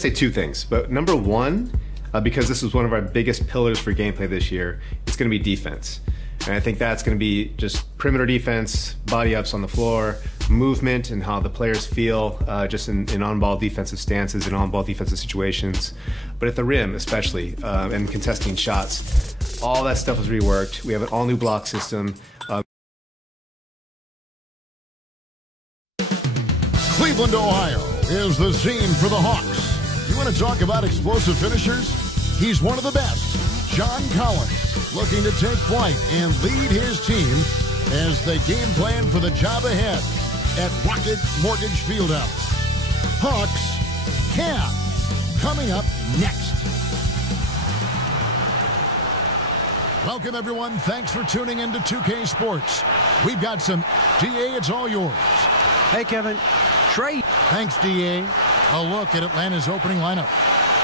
to say two things, but number one, because this is one of our biggest pillars for gameplay this year, it's going to be defense. And I think that's going to be just perimeter defense, body ups on the floor, movement, and how the players feel just in on-ball defensive stances and on-ball defensive situations. But at the rim, especially, and contesting shots, all that stuff was reworked. We have an all-new block system. Cleveland, Ohio is the scene for the Hawks. You want to talk about explosive finishers? He's one of the best. John Collins, looking to take flight and lead his team as they game plan for the job ahead at Rocket Mortgage Fieldhouse. Hawks, Cavs, coming up next. Welcome, everyone. Thanks for tuning into 2K Sports. We've got some DA, it's all yours. Hey, Kevin. Trey. Thanks, DA. A look at Atlanta's opening lineup.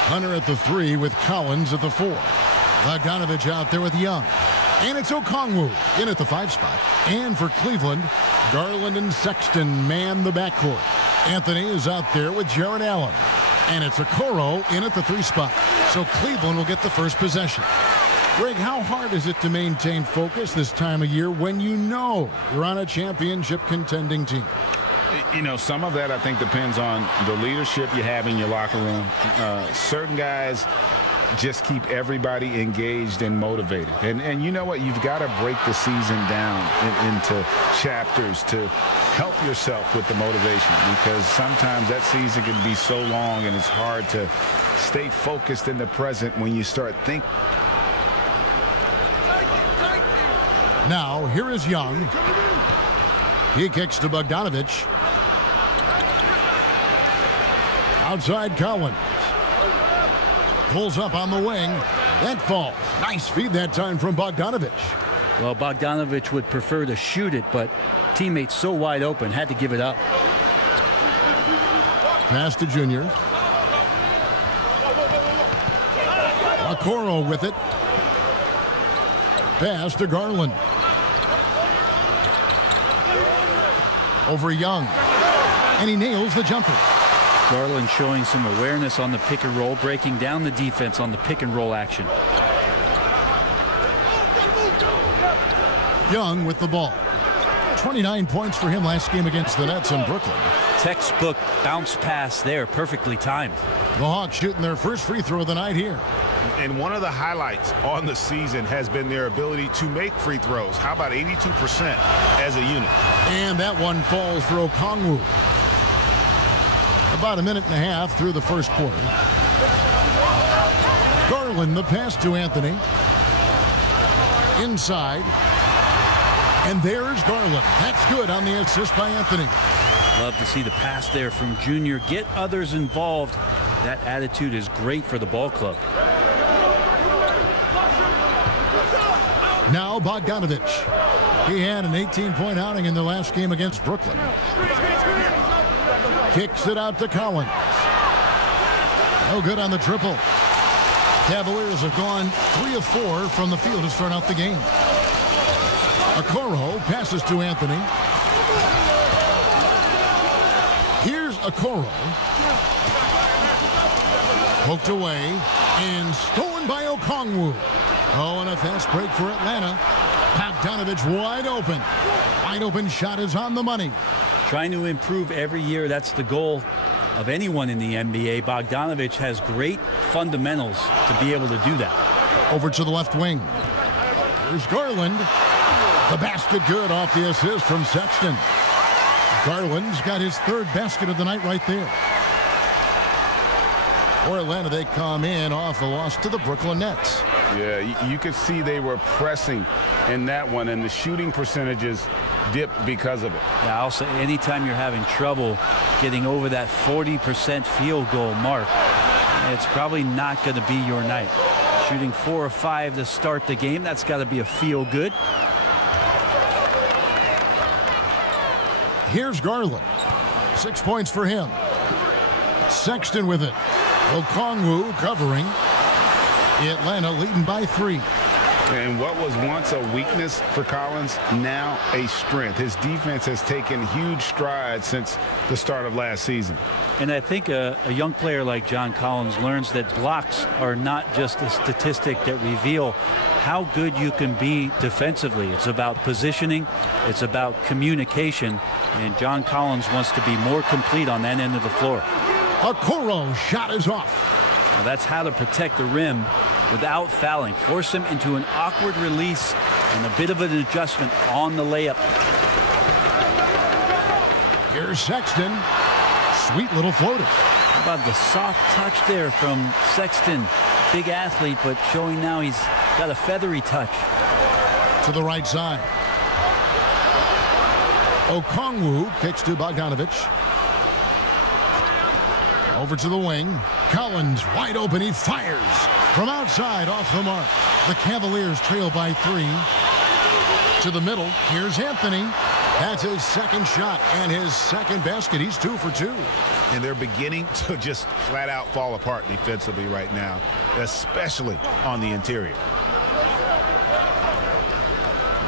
Hunter at the 3 with Collins at the 4. Bogdanovich out there with Young. And it's Okongwu in at the 5 spot. And for Cleveland, Garland and Sexton man the backcourt. Anthony is out there with Jarrett Allen. And it's Okoro in at the 3 spot. So Cleveland will get the first possession. Greg, how hard is it to maintain focus this time of year when you know you're on a championship contending team? You know, some of that I think depends on the leadership you have in your locker room. Certain guys just keep everybody engaged and motivated. And you know what? You've got to break the season down into chapters to help yourself with the motivation, because sometimes that season can be so long and it's hard to stay focused in the present when you start thinking. Now, here is Young. He kicks to Bogdanovich. Outside Collins. Pulls up on the wing. That falls. Nice feed that time from Bogdanovich. Well, Bogdanovich would prefer to shoot it, but teammates so wide open, had to give it up. Pass to Junior. Okoro with it. Pass to Garland. Over Young. And he nails the jumper. Garland showing some awareness on the pick and roll, breaking down the defense on the pick and roll action. Young with the ball. 29 points for him last game against the Nets in Brooklyn. Textbook bounce pass there, perfectly timed. The Hawks shooting their first free throw of the night here. And one of the highlights on the season has been their ability to make free throws. How about 82% as a unit? And that one falls for Okongwu. About a minute and a half through the first quarter. Garland, the pass to Anthony. Inside. And there's Garland. That's good on the assist by Anthony. Love to see the pass there from Junior. Get others involved. That attitude is great for the ball club. Now Bogdanovich. He had an 18-point outing in their last game against Brooklyn. Kicks it out to Collins. No good on the triple. Cavaliers have gone 3 of 4 from the field to start out the game. Okoro passes to Anthony. Here's Okoro. Poked away and stolen by Okongwu. Oh, and a fast break for Atlanta. Bogdanovich wide open. Wide open shot is on the money. Trying to improve every year. That's the goal of anyone in the NBA. Bogdanovich has great fundamentals to be able to do that. Over to the left wing. Here's Garland. The basket good off the assist from Sexton. Garland's got his 3rd basket of the night right there. For Atlanta, they come in off a loss to the Brooklyn Nets. Yeah, you could see they were pressing in that one, and the shooting percentages dipped because of it. Yeah, I'll say anytime you're having trouble getting over that 40% field goal mark, it's probably not going to be your night. Shooting 4 or 5 to start the game, that's got to be a feel good. Here's Garland. 6 points for him. Sexton with it. Okongwu covering. Atlanta leading by 3. And what was once a weakness for Collins, now a strength. His defense has taken huge strides since the start of last season. And I think a young player like John Collins learns that blocks are not just a statistic that reveal how good you can be defensively. It's about positioning. It's about communication. And John Collins wants to be more complete on that end of the floor. Okoro shot is off. Now that's how to protect the rim without fouling. Force him into an awkward release and a bit of an adjustment on the layup. Here's Sexton. Sweet little floater. How about the soft touch there from Sexton? Big athlete, but showing now he's got a feathery touch. To the right side. Okongwu kicks to Bogdanovich. Over to the wing. Collins wide open. He fires from outside off the mark. The Cavaliers trail by 3. To the middle. Here's Anthony. That's his second shot and his second basket. He's 2 for 2. And they're beginning to just flat out fall apart defensively right now, especially on the interior.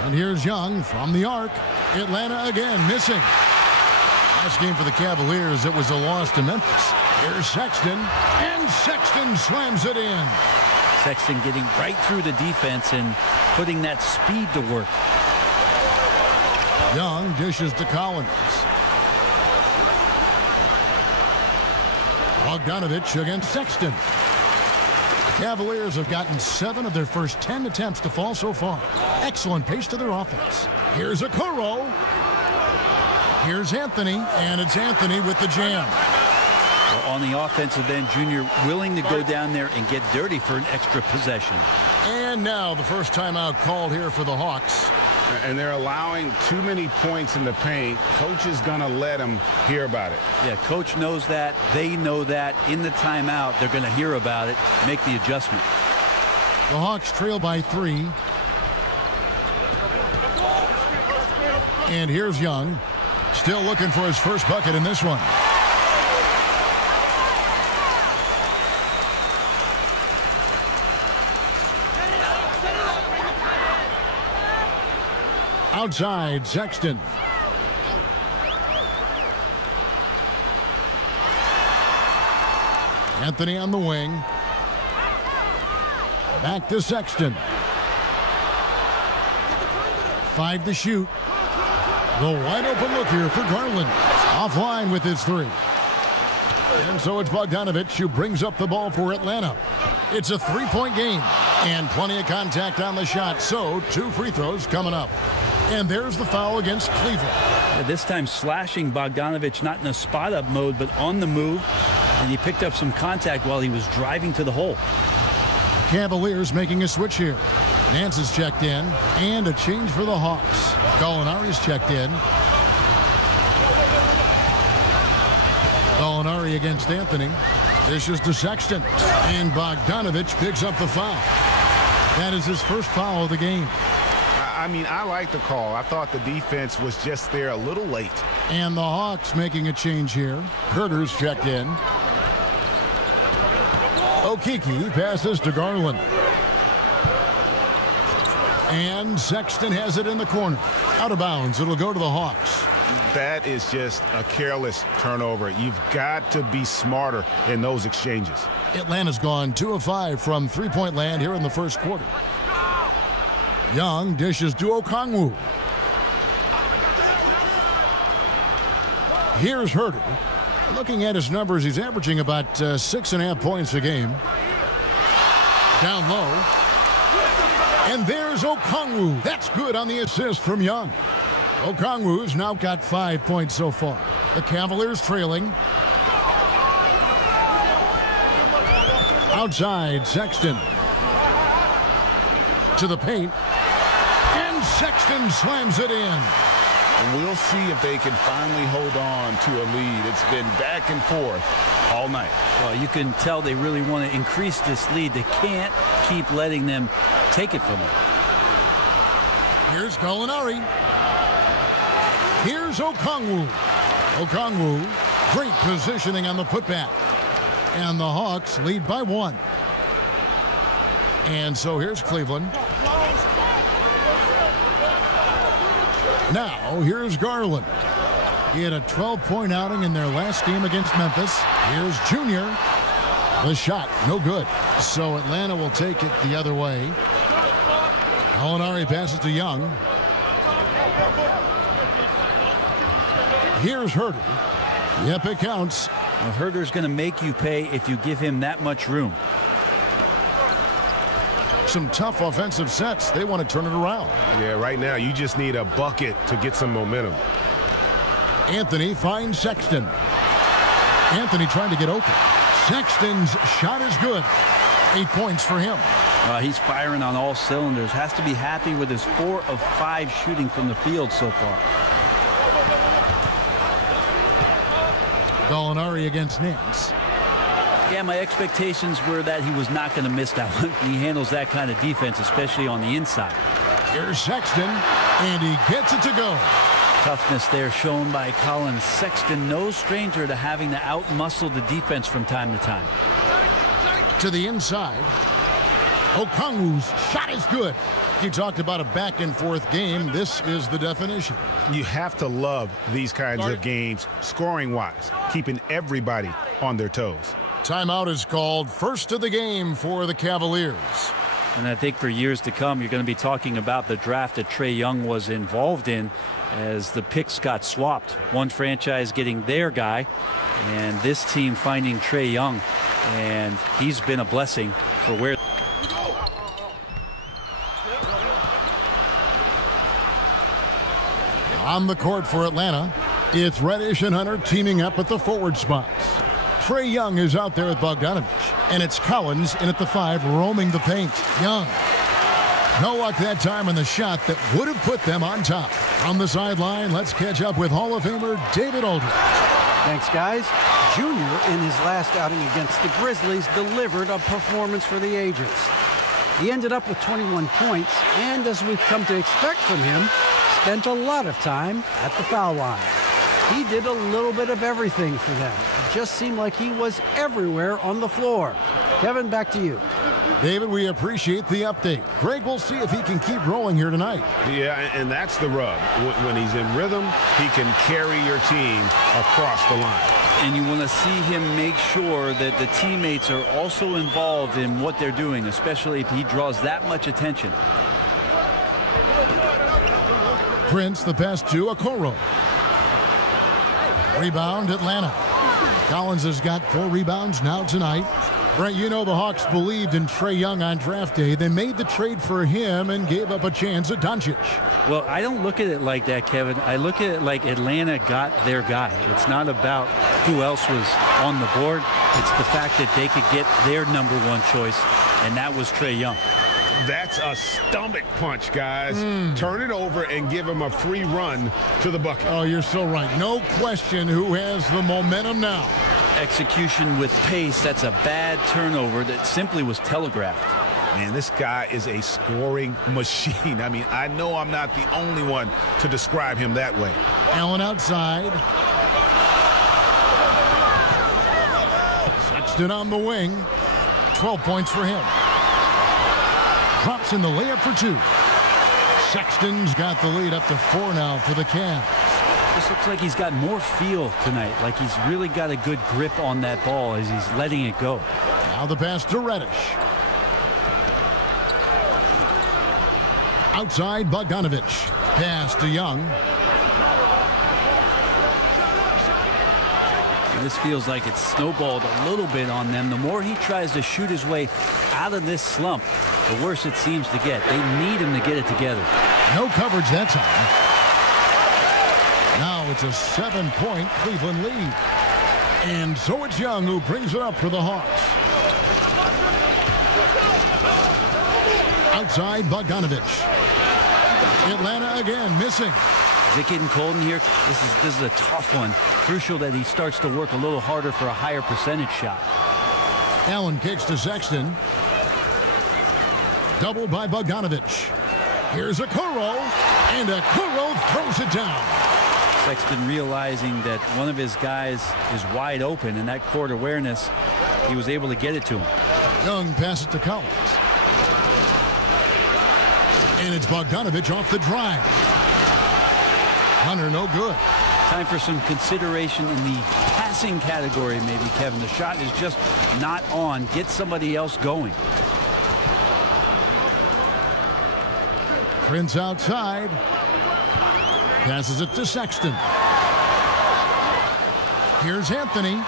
And here's Young from the arc. Atlanta again missing. Last game for the Cavaliers, it was a loss to Memphis. Here's Sexton, and Sexton slams it in. Sexton getting right through the defense and putting that speed to work. Young dishes to Collins. Bogdanovich against Sexton. Cavaliers have gotten 7 of their first 10 attempts to fall so far. Excellent pace to their offense. Here's Okoro. Here's Anthony, and it's Anthony with the jam. Well, on the offensive end, Junior willing to go down there and get dirty for an extra possession. And now the first timeout called here for the Hawks. And they're allowing too many points in the paint. Coach is going to let them hear about it. Yeah, coach knows that. They know that. In the timeout, they're going to hear about it, make the adjustment. The Hawks trail by 3. And here's Young. Still looking for his first bucket in this one. Outside, Sexton. Anthony on the wing. Back to Sexton. 5 to shoot. The wide open look here for Garland. Offline with his 3. And so it's Bogdanovich who brings up the ball for Atlanta. It's a 3-point game and plenty of contact on the shot. So 2 free throws coming up. And there's the foul against Cleveland. Yeah, this time slashing Bogdanovich not in a spot-up mode, but on the move. And he picked up some contact while he was driving to the hole. Cavaliers making a switch here. Nance is checked in. And a change for the Hawks. Gallinari's checked in. Gallinari against Anthony. This is to Sexton. And Bogdanovich picks up the foul. That is his first foul of the game. I mean, I like the call. I thought the defense was just there a little late. And the Hawks making a change here. Herter's checked in. Okeke passes to Garland. And Sexton has it in the corner. Out of bounds. It'll go to the Hawks. That is just a careless turnover. You've got to be smarter in those exchanges. Atlanta's gone 2 of 5 from three-point land here in the first quarter. Young dishes to Okongwu. Here's Herter. Looking at his numbers, he's averaging about 6.5 points a game. Down low. And there's Okongwu. That's good on the assist from Young. Okongwu's now got 5 points so far. The Cavaliers trailing. Outside, Sexton. To the paint. And Sexton slams it in. We'll see if they can finally hold on to a lead. It's been back and forth all night. Well, you can tell they really want to increase this lead. They can't keep letting them take it from them. Here's Gallinari. Here's Okongwu. Okongwu, great positioning on the putback. And the Hawks lead by 1. And so here's Cleveland. Now here's Garland. He had a 12-point outing in their last game against Memphis. Here's Junior. The shot, no good. So Atlanta will take it the other way. Gallinari passes to Young. Here's Huerter. Yep, it counts. Well, Herter's going to make you pay if you give him that much room. Some tough offensive sets. They want to turn it around. Yeah, right now you just need a bucket to get some momentum. Anthony finds Sexton. Anthony trying to get open. Sexton's shot is good. 8 points for him. He's firing on all cylinders. Has to be happy with his 4 of 5 shooting from the field so far. Gallinari against Nance. Yeah, my expectations were that he was not going to miss that one. He handles that kind of defense, especially on the inside. Here's Sexton, and he gets it to go. Toughness there shown by Collin Sexton. No stranger to having to outmuscle the defense from time to time. To the inside. Okongwu's shot is good. You talked about a back-and-forth game. This is the definition. You have to love these kinds of games, scoring-wise, keeping everybody on their toes. Timeout is called. First of the game for the Cavaliers. And I think for years to come, you're going to be talking about the draft that Trae Young was involved in as the picks got swapped. One franchise getting their guy, and this team finding Trae Young. And he's been a blessing for where. On the court for Atlanta, it's Reddish and Hunter teaming up at the forward spots. Trae Young is out there with Bogdanovich, and it's Collins in at the 5 roaming the paint. Young. No luck that time on the shot that would have put them on top. On the sideline, let's catch up with Hall of Famer David Aldridge. Thanks, guys. Junior, in his last outing against the Grizzlies, delivered a performance for the ages. He ended up with 21 points, and as we've come to expect from him, spent a lot of time at the foul line. He did a little bit of everything for them. It just seemed like he was everywhere on the floor. Kevin, back to you. David, we appreciate the update. Greg, we'll see if he can keep rolling here tonight. Yeah, and that's the rub. When he's in rhythm, he can carry your team across the line. And you want to see him make sure that the teammates are also involved in what they're doing, especially if he draws that much attention. Prince, the pass to Okoro. Rebound, Atlanta. Collins has got 4 rebounds now tonight. Brent, you know the Hawks believed in Trae Young on draft day. They made the trade for him and gave up a chance at Doncic. Well, I don't look at it like that, Kevin. I look at it like Atlanta got their guy. It's not about who else was on the board. It's the fact that they could get their #1 choice, and that was Trae Young. That's a stomach punch, guys. Turn it over and give him a free run to the bucket. Oh, you're so right. No question who has the momentum now. Execution with pace. That's a bad turnover that simply was telegraphed. Man, this guy is a scoring machine. I mean, I know I'm not the only one to describe him that way. Allen outside. Sexton on the wing. 12 points for him. Drops in the layup for 2. Sexton's got the lead up to 4 now for the Cavs. This looks like he's got more feel tonight, like he's really got a good grip on that ball as he's letting it go. Now the pass to Reddish. Outside, Bogdanovich. Pass to Young. And this feels like it's snowballed a little bit on them. The more he tries to shoot his way out of this slump, the worse it seems to get. They need him to get it together. No coverage that time. Now it's a 7-point Cleveland lead. And so it's Young who brings it up for the Hawks. Outside, Bogdanovich. Atlanta again missing. Is it getting cold in here? This is a tough one. Crucial that he starts to work a little harder for a higher percentage shot. Allen kicks to Sexton. Doubled by Bogdanovich. Here's Okoro, and Okoro throws it down. Sexton realizing that one of his guys is wide open, and that court awareness, he was able to get it to him. Young passes to Collins. And it's Bogdanovich off the drive. Hunter no good. Time for some consideration in the passing category, maybe, Kevin. The shot is just not on. Get somebody else going. Prince outside. Passes it to Sexton. Here's Anthony.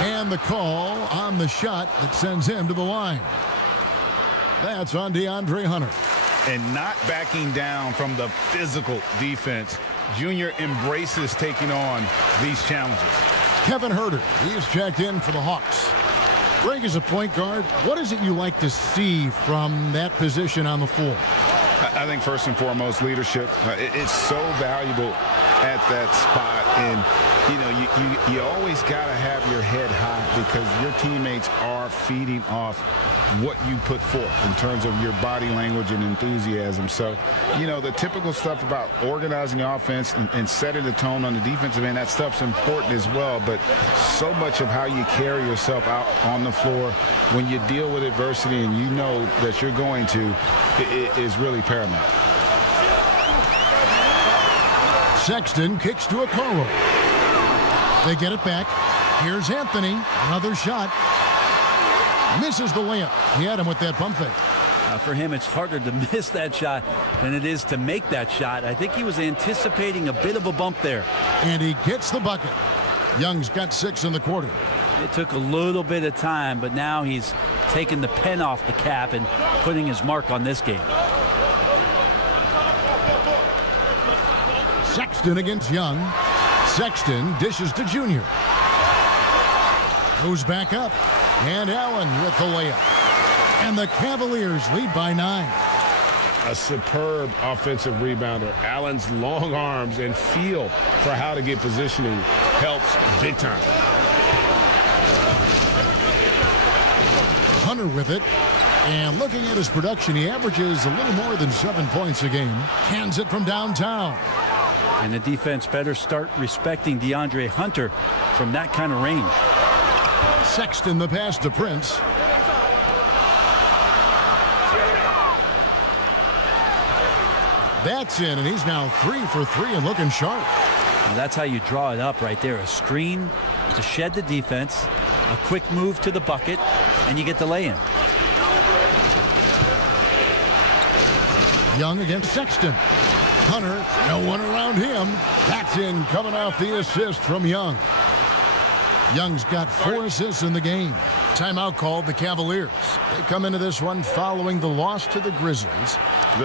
And the call on the shot that sends him to the line. That's on DeAndre Hunter. And not backing down from the physical defense. Junior embraces taking on these challenges. Kevin Huerter, he's checked in for the Hawks. Greg, as a point guard, what is it you like to see from that position on the floor? I think first and foremost, leadership. It's so valuable at that spot. And, you know, you always got to have your head high because your teammates are feeding off what you put forth in terms of your body language and enthusiasm. So, you know, the typical stuff about organizing the offense and setting the tone on the defensive end, that stuff's important as well. But so much of how you carry yourself out on the floor when you deal with adversity and you know that you're going to, it is really paramount. Sexton kicks to Okoro. They get it back. Here's Anthony. Another shot. Misses the layup. He had him with that pump fake. For him, it's harder to miss that shot than it is to make that shot. I think he was anticipating a bit of a bump there. And he gets the bucket. Young's got 6 in the quarter. It took a little bit of time, but now he's taking the pen off the cap and putting his mark on this game. Sexton against Young. Sexton dishes to Junior. Goes back up. And Allen with the layup. And the Cavaliers lead by 9. A superb offensive rebounder. Allen's long arms and feel for how to get positioning helps big time. Hunter with it. And looking at his production, he averages a little more than 7 points a game. Cans it from downtown. And the defense better start respecting DeAndre Hunter from that kind of range. Sexton the pass to Prince. That's in, and he's now 3 for 3 and looking sharp. And that's how you draw it up right there. A screen to shed the defense, a quick move to the bucket, and you get the lay-in. Young against Sexton. Hunter, no one around him. That's in, coming off the assist from Young. Young's got 4 assists in the game. Timeout called the Cavaliers. They come into this one following the loss to the Grizzlies.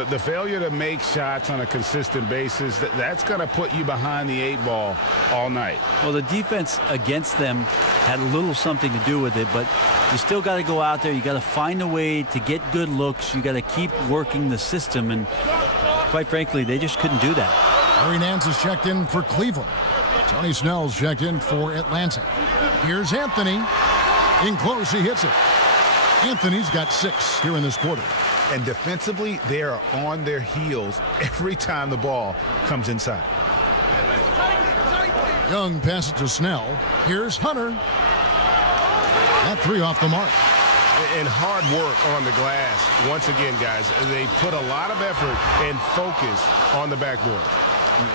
The failure to make shots on a consistent basis, that's going to put you behind the 8 ball all night. Well, the defense against them had a little something to do with it, but you still got to go out there. You got to find a way to get good looks. You got to keep working the system, and quite frankly, they just couldn't do that. Larry Nance is checked in for Cleveland. Tony Snell's checked in for Atlanta. Here's Anthony. In close, he hits it. Anthony's got 6 here in this quarter. And defensively, they are on their heels every time the ball comes inside. Young passes to Snell. Here's Hunter. That 3 off the mark. And hard work on the glass. Once again, guys, they put a lot of effort and focus on the backboard.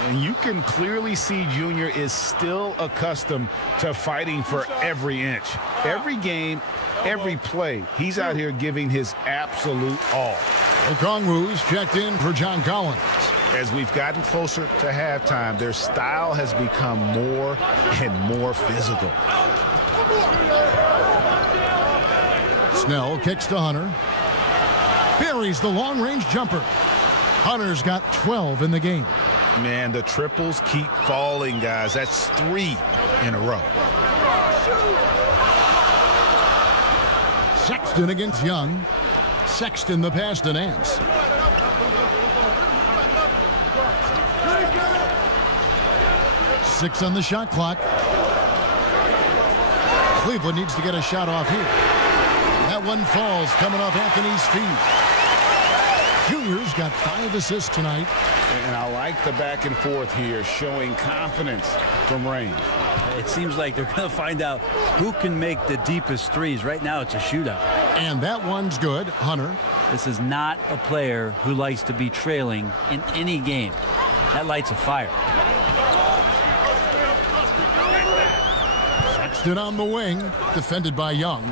And you can clearly see Junior is still accustomed to fighting for every inch. Every game, every play, he's out here giving his absolute all. Okongwu's checked in for John Collins. As we've gotten closer to halftime, their style has become more and more physical. Snell kicks to Hunter. Buries the long-range jumper. Hunter's got 12 in the game. Man, the triples keep falling, guys. That's 3 in a row. Sexton against Young. Sexton the pass to Nance. Six on the shot clock. Cleveland needs to get a shot off here. That one falls coming off Anthony's feet. Junior's got 5 assists tonight. And I like the back and forth here, showing confidence from Rain. It seems like they're going to find out who can make the deepest threes. Right now, it's a shootout. And that one's good. Hunter. This is not a player who likes to be trailing in any game. That lights a fire. Sexton on the wing, defended by Young.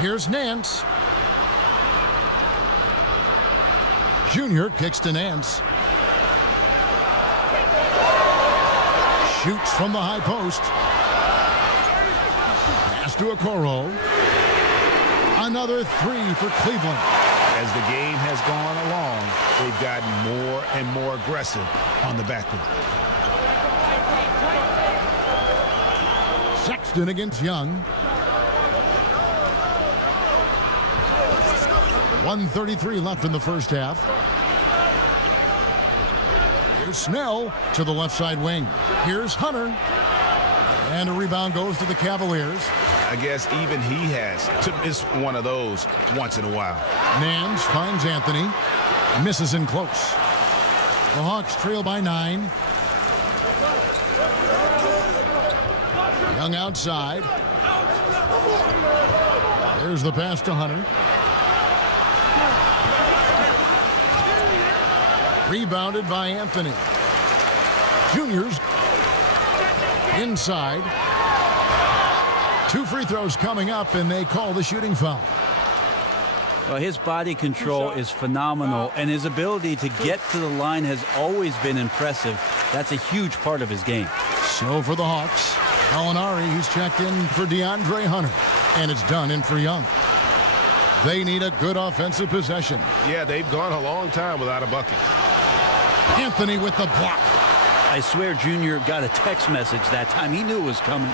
Here's Nance. Junior kicks to Nance. Shoots from the high post. Pass to Okoro. Another three for Cleveland. As the game has gone along, they've gotten more and more aggressive on the backboard. Sexton against Young. 1:33 left in the first half. Here's Snell to the left side wing. Here's Hunter. And a rebound goes to the Cavaliers. I guess even he has to miss one of those once in a while. Nance finds Anthony. Misses in close. The Hawks trail by 9. Young outside. There's the pass to Hunter. Rebounded by Anthony. Juniors inside. 2 free throws coming up, and they call the shooting foul. Well, his body control is phenomenal, and his ability to get to the line has always been impressive. That's a huge part of his game. So for the Hawks, Gallinari, who's checked in for DeAndre Hunter, and it's done in for Young. They need a good offensive possession. Yeah, they've gone a long time without a bucket. Anthony with the block. I swear Junior got a text message that time. He knew it was coming.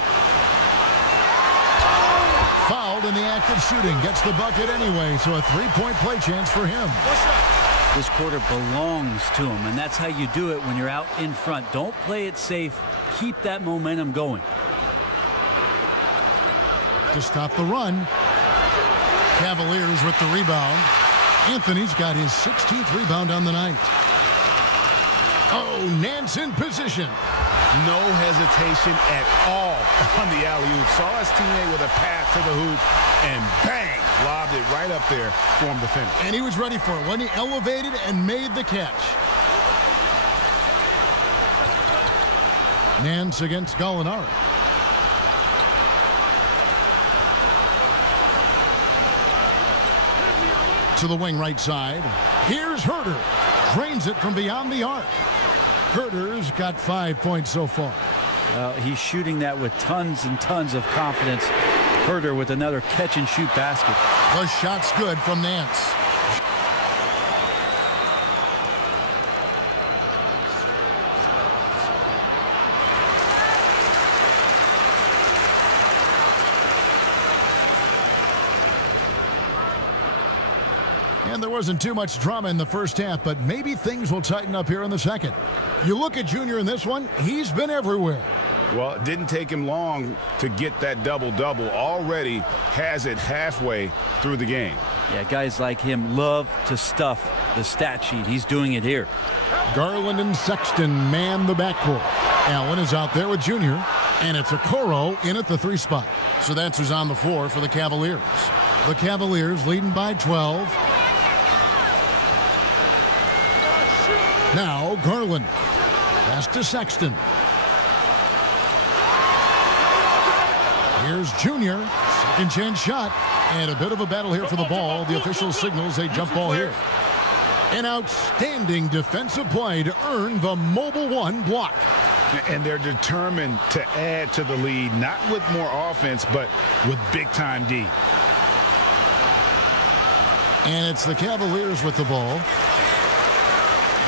Fouled in the act of shooting. Gets the bucket anyway, so a 3-point play chance for him. This quarter belongs to him, and that's how you do it when you're out in front. Don't play it safe. Keep that momentum going. To stop the run. Cavaliers with the rebound. Anthony's got his 16th rebound on the night. Oh, Nance in position. No hesitation at all on the alley-oop. Saw his teammate with a pass to the hoop, and bang, lobbed it right up there for him to finish. And he was ready for it when he elevated and made the catch. Nance against Gallinari. To the wing right side. Here's Herter. Drains it from beyond the arc. Herter's got 5 points so far. He's shooting that with tons and tons of confidence. Herter with another catch-and-shoot basket. The shot's good from Nance. And there wasn't too much drama in the first half, but maybe things will tighten up here in the second. You look at Junior in this one, he's been everywhere. Well, it didn't take him long to get that double-double. Already has it halfway through the game. Yeah, guys like him love to stuff the stat sheet. He's doing it here. Garland and Sexton man the backcourt. Allen is out there with Junior, and it's Okoro in at the 3 spot. So that's who's on the floor for the Cavaliers. The Cavaliers leading by 12. Now Garland. Pass to Sexton. Here's Junior. Second chance shot. And a bit of a battle here for the ball. The official signals a jump ball here. An outstanding defensive play to earn the Mobile One block. And they're determined to add to the lead, not with more offense, but with big-time D. And it's the Cavaliers with the ball.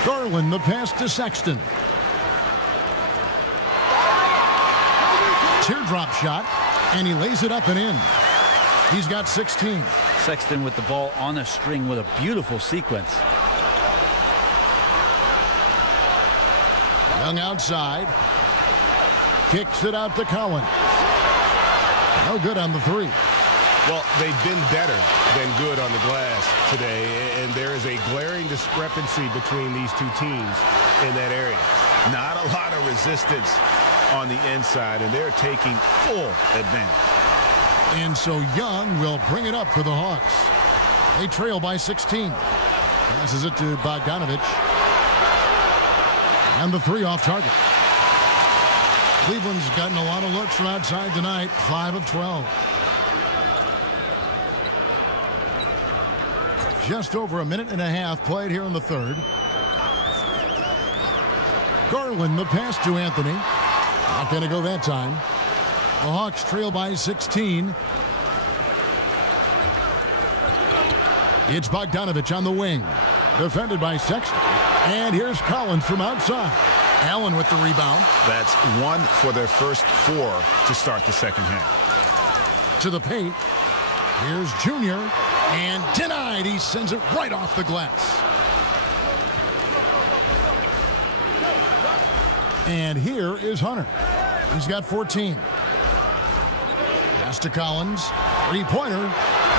Garland, the pass to Sexton. Teardrop shot, and he lays it up and in. He's got 16. Sexton with the ball on a string with a beautiful sequence. Young outside. Kicks it out to Collins. No good on the 3. Well, they've been better than good on the glass today, and there is a glaring discrepancy between these two teams in that area. Not a lot of resistance on the inside, and they're taking full advantage. And so Young will bring it up for the Hawks. They trail by 16. Passes it to Bogdanovich. And the 3 off target. Cleveland's gotten a lot of looks from outside tonight, 5 of 12. Just over a minute and a half played here in the third. Garland, the pass to Anthony. Not going to go that time. The Hawks trail by 16. It's Bogdanovich on the wing. Defended by Sexton. And here's Collins from outside. Allen with the rebound. That's 1 for their first 4 to start the second half. To the paint. Here's Junior. And denied. He sends it right off the glass. And here is Hunter. He's got 14. Pass to Collins. 3-pointer.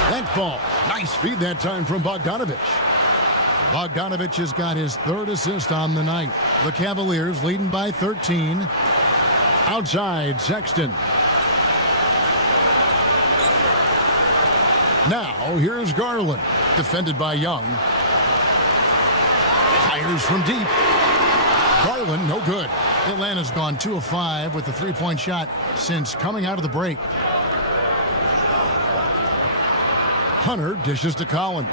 That ball. Nice feed that time from Bogdanovich. Bogdanovich has got his 3rd assist on the night. The Cavaliers leading by 13. Outside, Sexton. Now, here's Garland. Defended by Young. Fires from deep. Garland, no good. Atlanta's gone 2 of 5 with the 3-point shot since coming out of the break. Hunter dishes to Collins.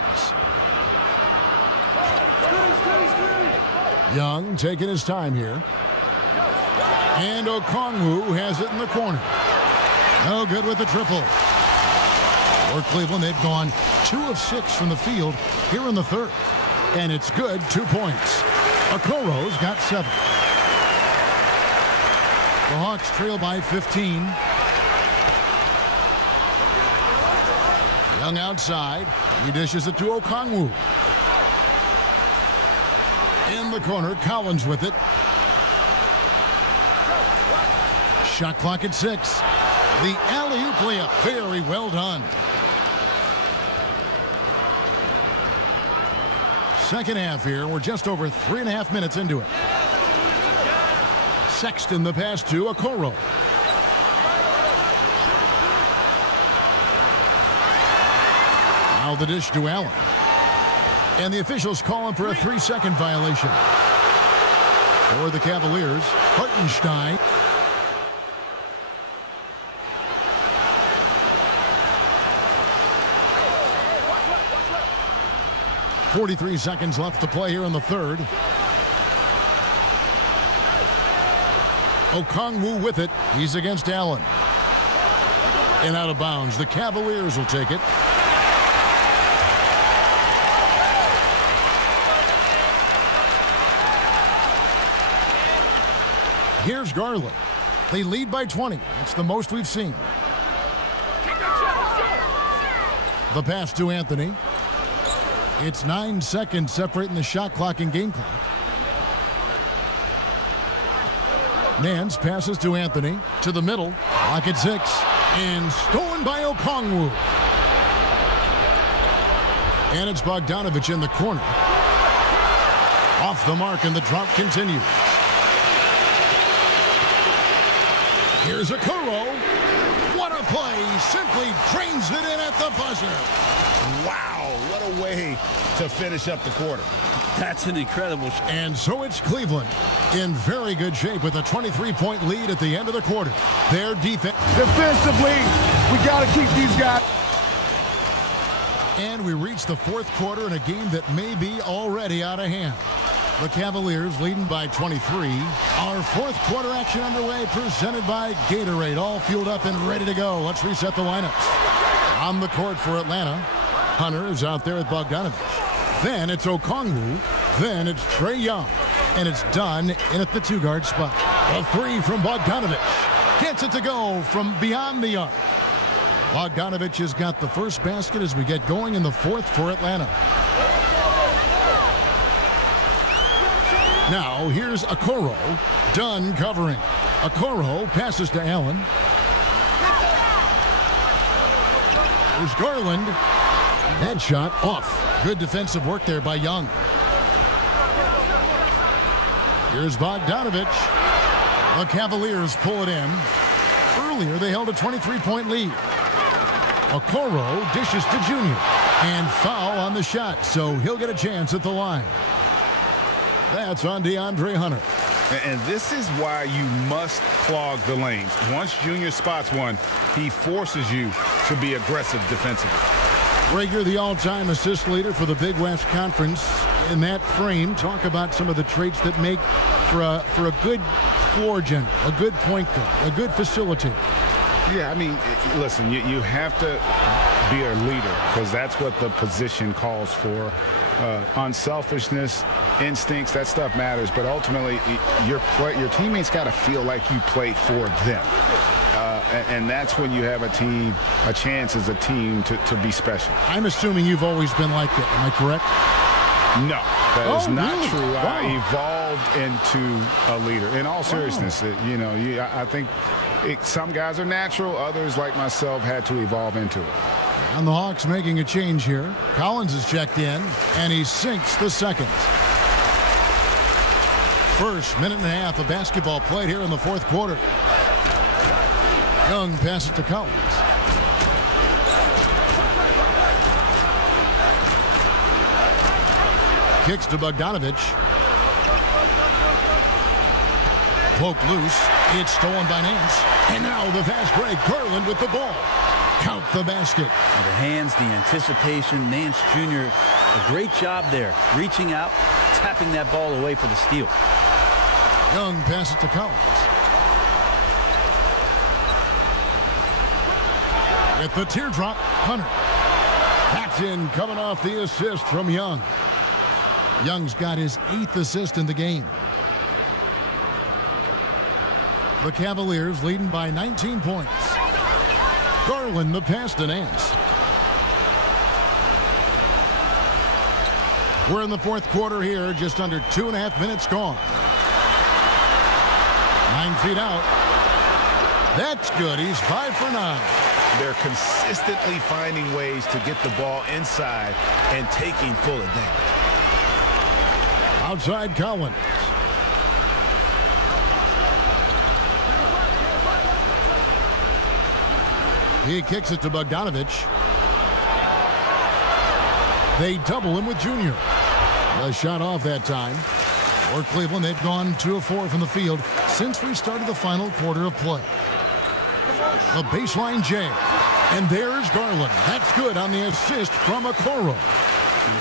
Young taking his time here. And Okongwu has it in the corner. No good with the triple. For Cleveland, they've gone 2 of 6 from the field here in the third. And it's good, 2 points. Okoro's got 7. The Hawks trail by 15. Young outside. He dishes it to Okongwu. In the corner, Collins with it. Shot clock at 6. The alley-oop layup, very well done. Second half here. We're just over 3.5 minutes into it. Sexton the pass to Okoro. Now the dish to Allen. And the officials calling for a 3-second violation. For the Cavaliers, Hartenstein. .43 seconds left to play here in the third. Okongwu with it. He's against Allen. And out of bounds. The Cavaliers will take it. Here's Garland. They lead by 20. That's the most we've seen. The pass to Anthony. It's 9 seconds separating the shot clock and game clock. Nance passes to Anthony. To the middle. Clock at 6. And stolen by Okongwu. And it's Bogdanovich in the corner. Off the mark, and the drop continues. Here's Okoro. What a play. Simply drains it in at the buzzer. Wow, what a way to finish up the quarter. That's an incredible shot. And so it's Cleveland in very good shape with a 23-point lead at the end of the quarter. Their defense. Defensively, we got to keep these guys. And we reach the fourth quarter in a game that may be already out of hand. The Cavaliers leading by 23. Our fourth quarter action underway, presented by Gatorade. All fueled up and ready to go. Let's reset the lineups. On the court for Atlanta, Hunter is out there with Bogdanovich. Then it's Okongwu. Then it's Trae Young. And it's done in at the 2-guard spot. A 3 from Bogdanovich. Gets it to go from beyond the arc. Bogdanovich has got the first basket as we get going in the fourth for Atlanta. Now here's Okoro. Dunn covering. Okoro passes to Allen. Here's Garland. That shot off. Good defensive work there by Young. Here's Bogdanovich. The Cavaliers pull it in. Earlier they held a 23-point lead. Okoro dishes to Junior. And foul on the shot, so he'll get a chance at the line. That's on DeAndre Hunter. And this is why you must clog the lanes. Once Junior spots one, he forces you to be aggressive defensively. Rager, the all-time assist leader for the Big West Conference. In that frame, talk about some of the traits that make for a good floor general, a good point guard, a good facilitator. Yeah, I mean, listen, you have to be a leader because that's what the position calls for. Unselfishness, instincts, that stuff matters. But ultimately, your teammates got to feel like you play for them. And that's when you have a chance as a team to be special. I'm assuming you've always been like that. Am I correct? No, that is not really? true. Wow. I evolved into a leader. In all seriousness, I think some guys are natural. Others, like myself, had to evolve into it. And the Hawks making a change here. Collins is checked in, and he sinks the second. First minute and a half of basketball played here in the fourth quarter. Young passes to Collins. Kicks to Bogdanovich. Poked loose. It's stolen by Nance. And now the fast break. Garland with the ball. Count the basket. The hands, the anticipation. Nance Jr., a great job there. Reaching out, tapping that ball away for the steal. Young passes to Collins. At the teardrop, Hunter. That's in, coming off the assist from Young. Young's got his 8th assist in the game. The Cavaliers leading by 19 points. Garland the pass to Nance. We're in the fourth quarter here, just under 2.5 minutes gone. 9 feet out. That's good. He's 5 for 9. They're consistently finding ways to get the ball inside and taking full advantage. Outside Collins. He kicks it to Bogdanovich. They double him with Junior. A shot off that time. For Cleveland, they've gone 2 of 4 from the field since we started the final quarter of play. The baseline J. And there's Garland. That's good on the assist from Okoro.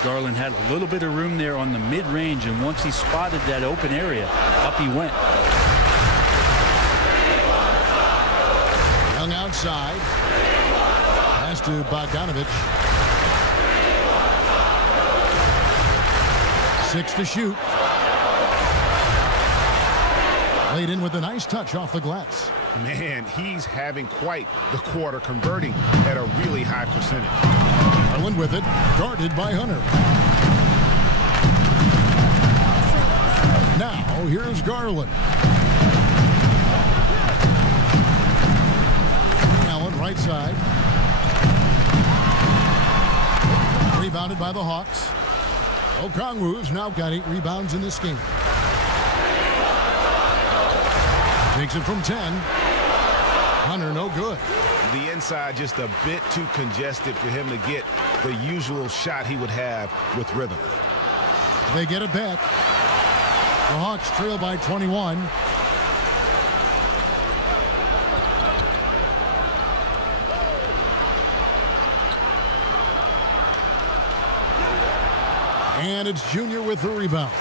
Garland had a little bit of room there on the mid-range, and once he spotted that open area, up he went. Young outside. Pass to Bogdanovich. 6 to shoot. Laid in with a nice touch off the glass. Man, he's having quite the quarter, converting at a really high percentage. Garland with it, guarded by Hunter. Now, here's Garland. Allen, right side. Rebounded by the Hawks. Okongwu's now got 8 rebounds in this game. Takes it from 10. Hunter, no good. The inside just a bit too congested for him to get the usual shot he would have with rhythm. They get it back. The Hawks trail by 21. And it's Junior with the rebound.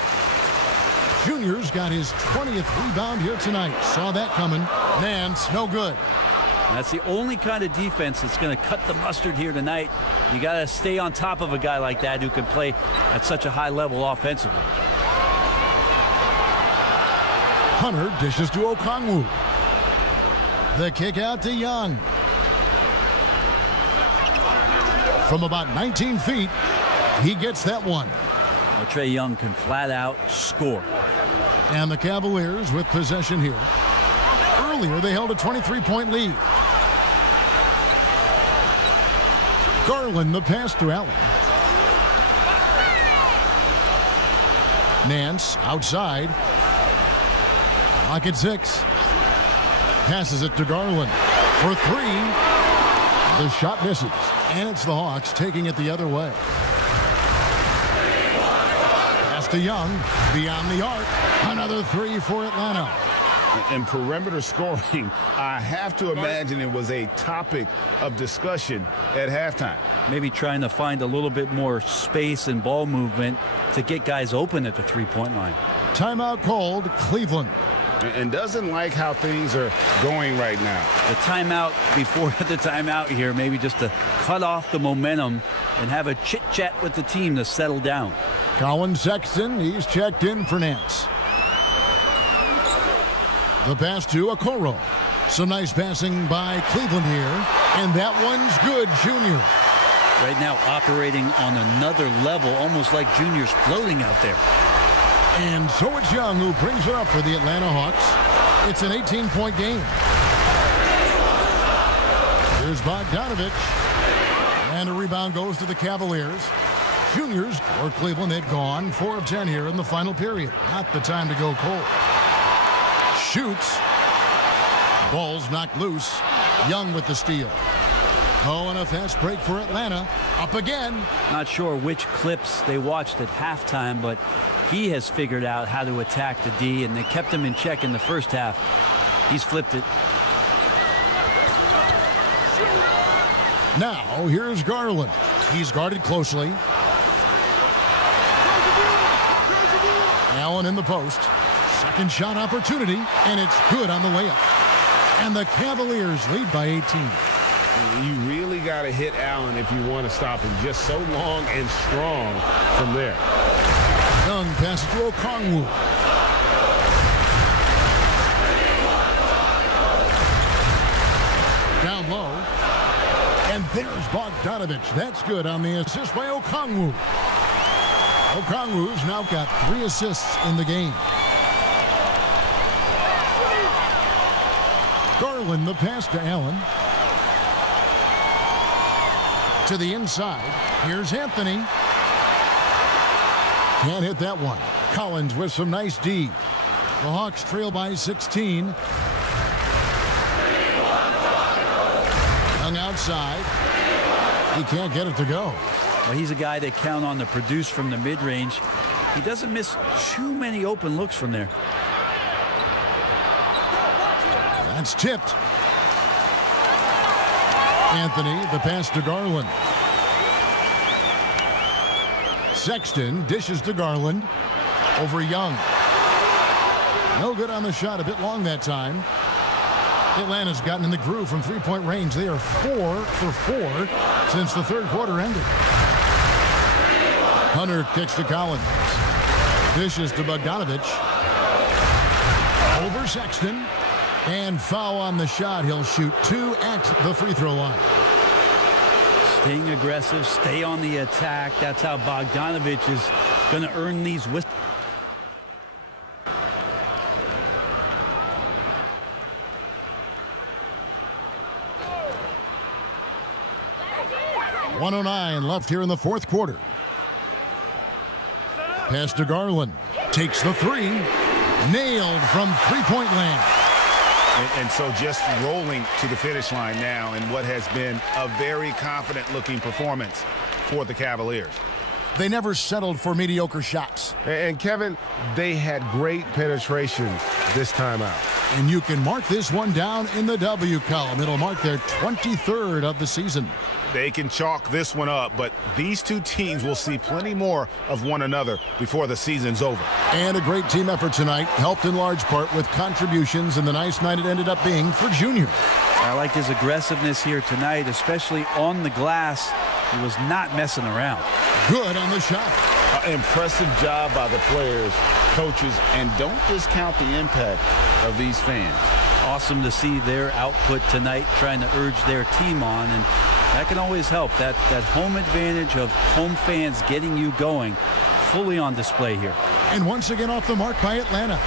Junior's got his 20th rebound here tonight. Saw that coming. Nance, no good. That's the only kind of defense that's going to cut the mustard here tonight. You got to stay on top of a guy like that who can play at such a high level offensively. Hunter dishes to Okongwu. The kick out to Young. From about 19 feet, he gets that one. Well, Trae Young can flat out score. And the Cavaliers with possession here. Earlier, they held a 23-point lead. Garland, the pass to Allen. Nance outside. Clock at 6. Passes it to Garland for 3. The shot misses. And it's the Hawks taking it the other way. to Young. Beyond the arc. Another three for Atlanta. And perimeter scoring, I have to imagine it was a topic of discussion at halftime. Maybe trying to find a little bit more space and ball movement to get guys open at the three-point line. Timeout called, Cleveland. And doesn't like how things are going right now. The timeout before the timeout here, maybe just to cut off the momentum and have a chit-chat with the team to settle down. Colin Sexton, he's checked in for Nance. The pass to Okoro. Some nice passing by Cleveland here. And that one's good, Junior. Right now operating on another level, almost like Junior's floating out there. And so it's Young who brings it up for the Atlanta Hawks. It's an 18-point game. Here's Bogdanovich. And a rebound goes to the Cavaliers. Juniors, or Cleveland, they've gone 4 of 10 here in the final period. Not the time to go cold. Shoots. Ball's knocked loose. Young with the steal. Oh, and a fast break for Atlanta. Up again. Not sure which clips they watched at halftime, but he has figured out how to attack the D, and they kept him in check in the first half. He's flipped it. Now, here's Garland. He's guarded closely. Allen in the post. Second shot opportunity, and it's good on the layup. And the Cavaliers lead by 18. You really got to hit Allen if you want to stop him. Just so long and strong from there. Young passes to Okongwu. Down low. And there's Bogdanovich. That's good on the assist by Okongwu. Okongwu's now got 3 assists in the game. Garland, the pass to Allen. To the inside. Here's Anthony. Can't hit that one. Collins with some nice D. The Hawks trail by 16. Young outside. He can't get it to go. Well, he's a guy they count on to produce from the mid-range. He doesn't miss too many open looks from there. That's tipped. Anthony, the pass to Garland. Sexton dishes to Garland. Over Young. No good on the shot. A bit long that time. Atlanta's gotten in the groove from three-point range. They are 4 for 4 since the third quarter ended. Hunter kicks to Collins. Dishes to Bogdanovich. Over Sexton. And foul on the shot. He'll shoot 2 at the free throw line. Staying aggressive, stay on the attack. That's how Bogdanovich is going to earn these whistles. .109 left here in the fourth quarter. Pass to Garland. Takes the 3. Nailed from three-point land. And so just rolling to the finish line now in what has been a very confident-looking performance for the Cavaliers. They never settled for mediocre shots. And Kevin, they had great penetration this time out. And you can mark this one down in the W column. It'll mark their 23rd of the season. They can chalk this one up, but these two teams will see plenty more of one another before the season's over. And a great team effort tonight, helped in large part with contributions, and the nice night it ended up being for Junior. I like his aggressiveness here tonight, especially on the glass. He was not messing around. Good on the shot. Impressive job by the players, coaches, and don't discount the impact of these fans. Awesome to see their output tonight, trying to urge their team on, and that can always help. That home advantage of home fans getting you going, fully on display here. And once again off the mark by Atlanta.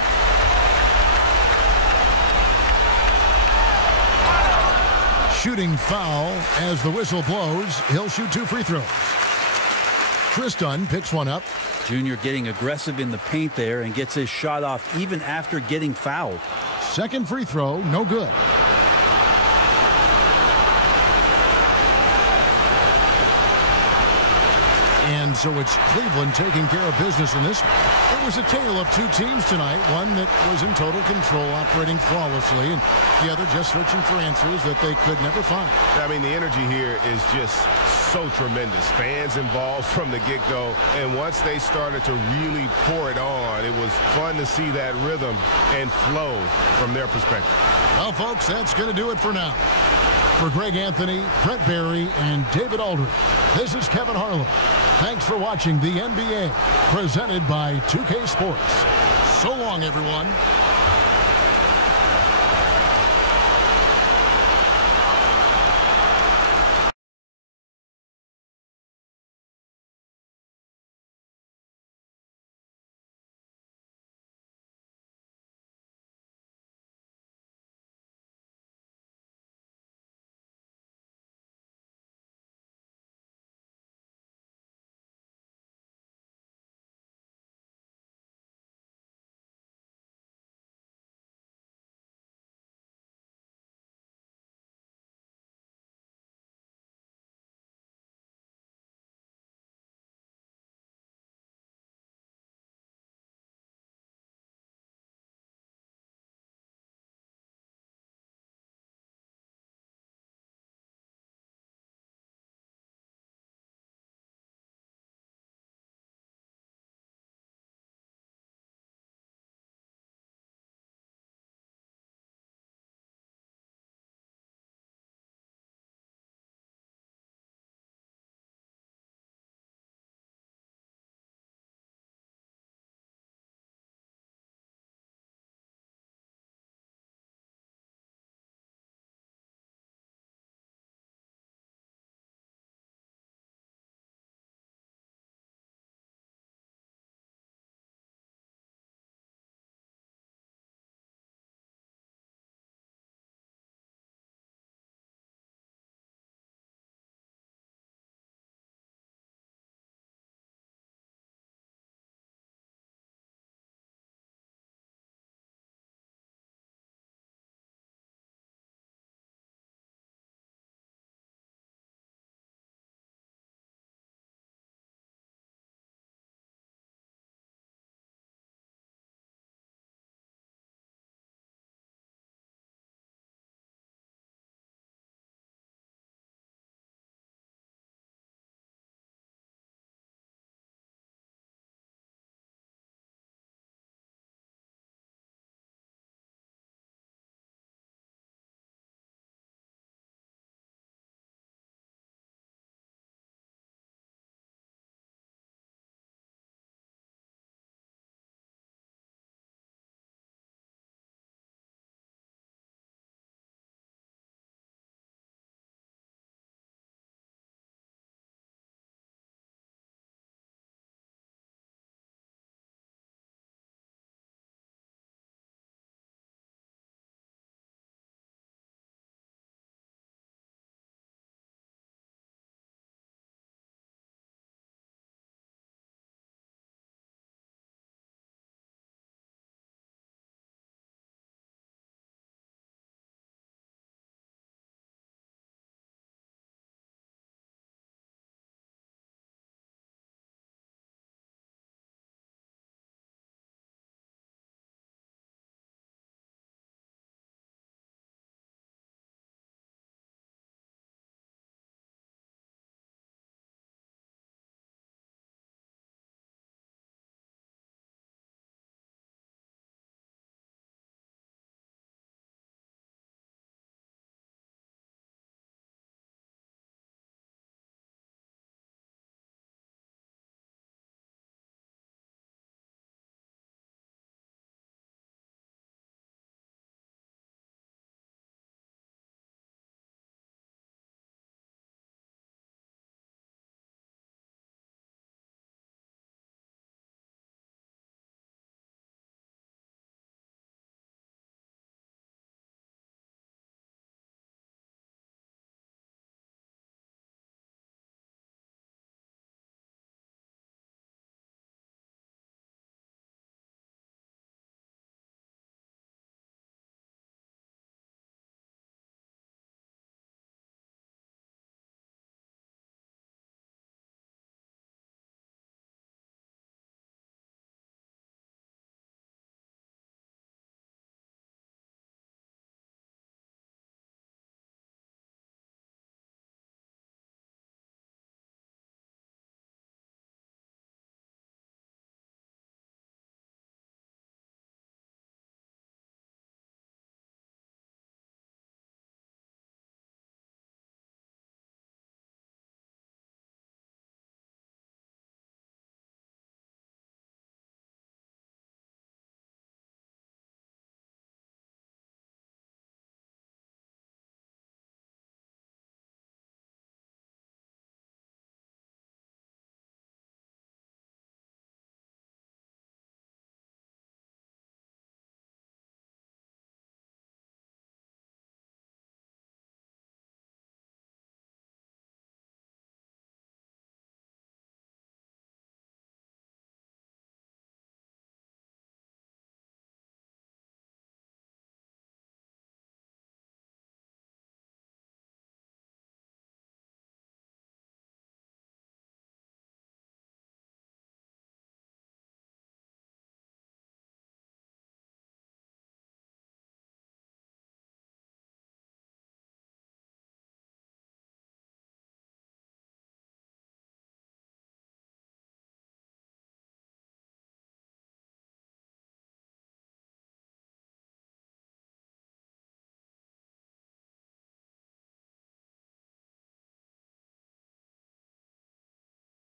Shooting foul as the whistle blows. He'll shoot 2 free throws. Tristan picks one up. Junior getting aggressive in the paint there and gets his shot off even after getting fouled. Second free throw, no good. And And so it's Cleveland taking care of business in this one. It was a tale of two teams tonight, one that was in total control, operating flawlessly, and the other just searching for answers that they could never find. I mean, the energy here is just so tremendous. Fans involved from the get-go, and once they started to really pour it on, it was fun to see that rhythm and flow from their perspective. Well, folks, that's going to do it for now. For Greg Anthony, Brent Barry, and David Aldridge, this is Kevin Harlan. Thanks for watching the NBA, presented by 2K Sports. So long, everyone.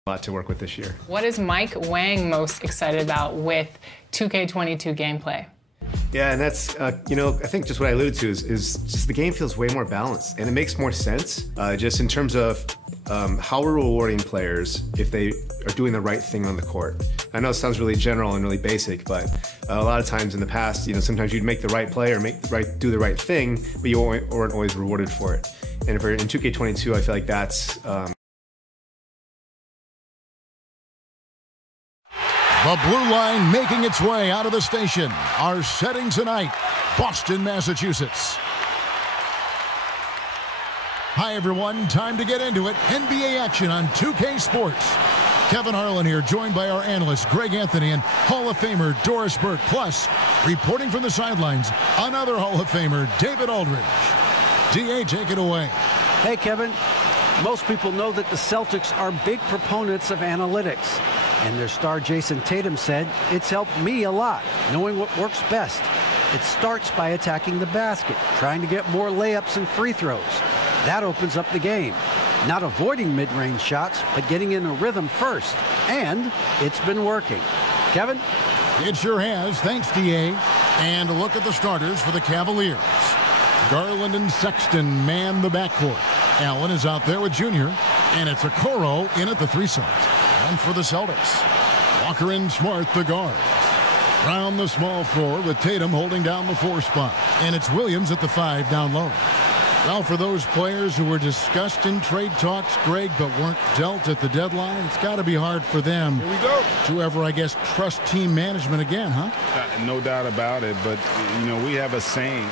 A lot to work with this year. What is Mike Wang most excited about with 2K22 gameplay? Yeah, and that's, I think just what I alluded to is just the game feels way more balanced, and it makes more sense just in terms of how we're rewarding players if they are doing the right thing on the court. I know it sounds really general and really basic, but a lot of times in the past, sometimes you'd make the right play or do the right thing, but you weren't always rewarded for it. And in 2K22, I feel like that's The blue line making its way out of the station. Our setting tonight, Boston, Massachusetts. Hi, everyone. Time to get into it. NBA action on 2K Sports. Kevin Harlan here, joined by our analyst, Greg Anthony, and Hall of Famer Doris Burke. Plus, reporting from the sidelines, another Hall of Famer, David Aldridge. DA, take it away. Hey, Kevin. Most people know that the Celtics are big proponents of analytics. And their star Jason Tatum said, "It's helped me a lot, knowing what works best. It starts by attacking the basket, trying to get more layups and free throws. That opens up the game. Not avoiding mid-range shots, but getting in a rhythm first. And it's been working." Kevin? It sure has. Thanks, DA. And a look at the starters for the Cavaliers. Garland and Sexton man the backcourt. Allen is out there with Junior. And it's Okoro in at the 3 side. And for the Celtics, Walker and Smart, the guards. Brown, the small forward, with Tatum holding down the 4 spot. And it's Williams at the 5 down low. Well, for those players who were discussed in trade talks, Greg, but weren't dealt at the deadline, it's got to be hard for them to ever, I guess, trust team management again, huh? No doubt about it. But, we have a saying.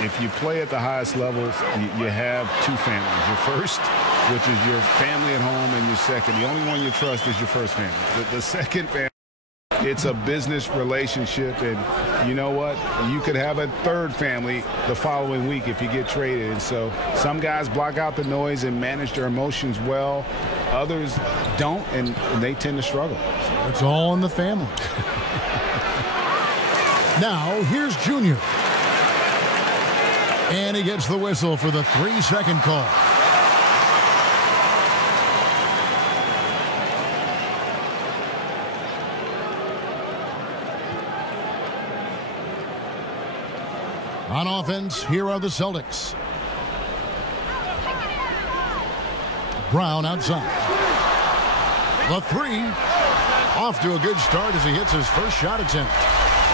If you play at the highest levels, you have 2 families. Your first, which is your family at home, and your second. The only one you trust is your first family. The second family, it's a business relationship, and you know what? You could have a third family the following week if you get traded. And so some guys block out the noise and manage their emotions well. Others don't, and they tend to struggle. It's all in the family. Now, here's Junior. And he gets the whistle for the 3-second call. On offense, here are the Celtics. Brown outside. The 3. Off to a good start as he hits his first shot attempt.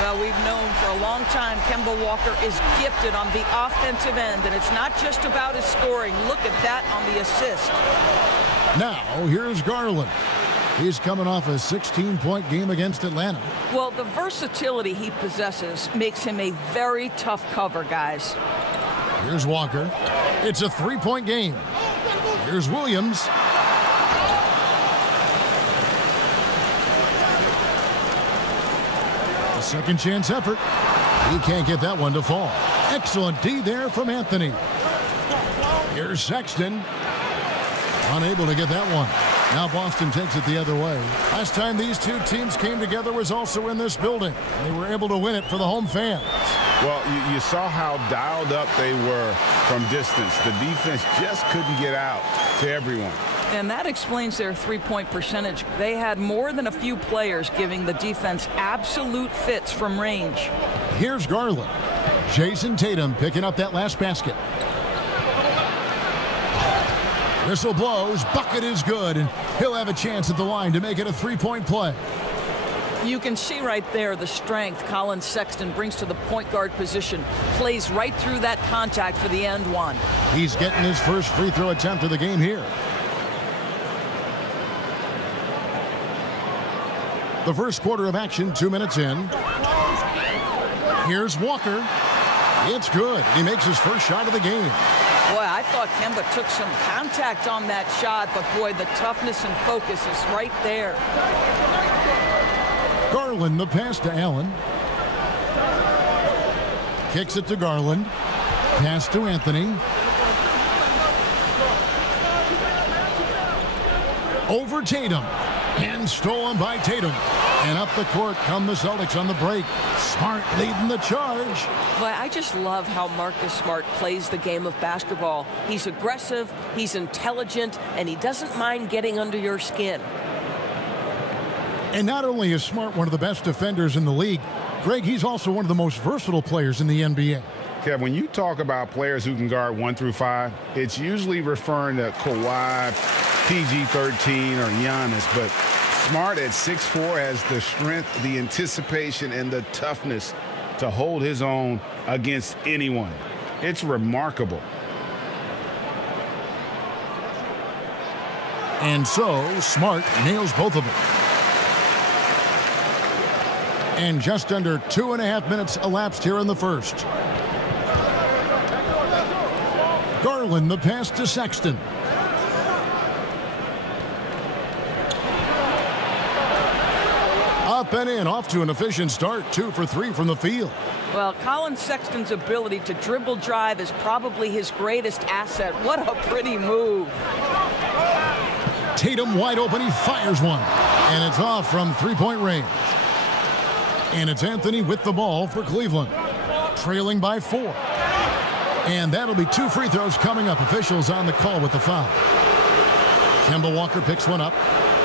Well, we've known for a long time Kemba Walker is gifted on the offensive end, and it's not just about his scoring. Look at that on the assist. Now, here's Garland. He's coming off a 16-point game against Atlanta. Well, the versatility he possesses makes him a very tough cover, guys. Here's Walker. It's a 3-point game. Here's Williams. A second chance effort. He can't get that one to fall. Excellent D there from Anthony. Here's Sexton. Unable to get that one. Now Boston takes it the other way. Last time these 2 teams came together was also in this building. They were able to win it for the home fans. Well, you saw how dialed up they were from distance. The defense just couldn't get out to everyone. And that explains their 3-point percentage. They had more than a few players giving the defense absolute fits from range. Here's Garland. Jason Tatum picking up that last basket. Whistle blows, bucket is good, and he'll have a chance at the line to make it a 3-point play. You can see right there the strength Colin Sexton brings to the point guard position. Plays right through that contact for the and one. He's getting his first free throw attempt of the game here. The first quarter of action, 2 minutes in. Here's Walker. It's good. He makes his first shot of the game. Boy, I thought Kemba took some contact on that shot, but boy, the toughness and focus is right there. Garland, the pass to Allen. Kicks it to Garland. Pass to Anthony. Over Tatum. And stolen by Tatum. And up the court come the Celtics on the break. Smart leading the charge. Well, I just love how Marcus Smart plays the game of basketball. He's aggressive, he's intelligent, and he doesn't mind getting under your skin. And not only is Smart one of the best defenders in the league, Greg, he's also one of the most versatile players in the NBA. Kev, when you talk about players who can guard 1 through 5, it's usually referring to Kawhi, PG-13, or Giannis. But Smart at 6'4" has the strength, the anticipation, and the toughness to hold his own against anyone. It's remarkable. And so, Smart nails both of them. And just under 2.5 minutes elapsed here in the first. Garland, the pass to Sexton. Up and in, off to an efficient start. 2 for 3 from the field. Well, Colin Sexton's ability to dribble drive is probably his greatest asset. What a pretty move. Tatum wide open, he fires one. And it's off from three-point range. And it's Anthony with the ball for Cleveland. Trailing by 4. And that'll be 2 free throws coming up. Officials on the call with the foul. Kemba Walker picks one up.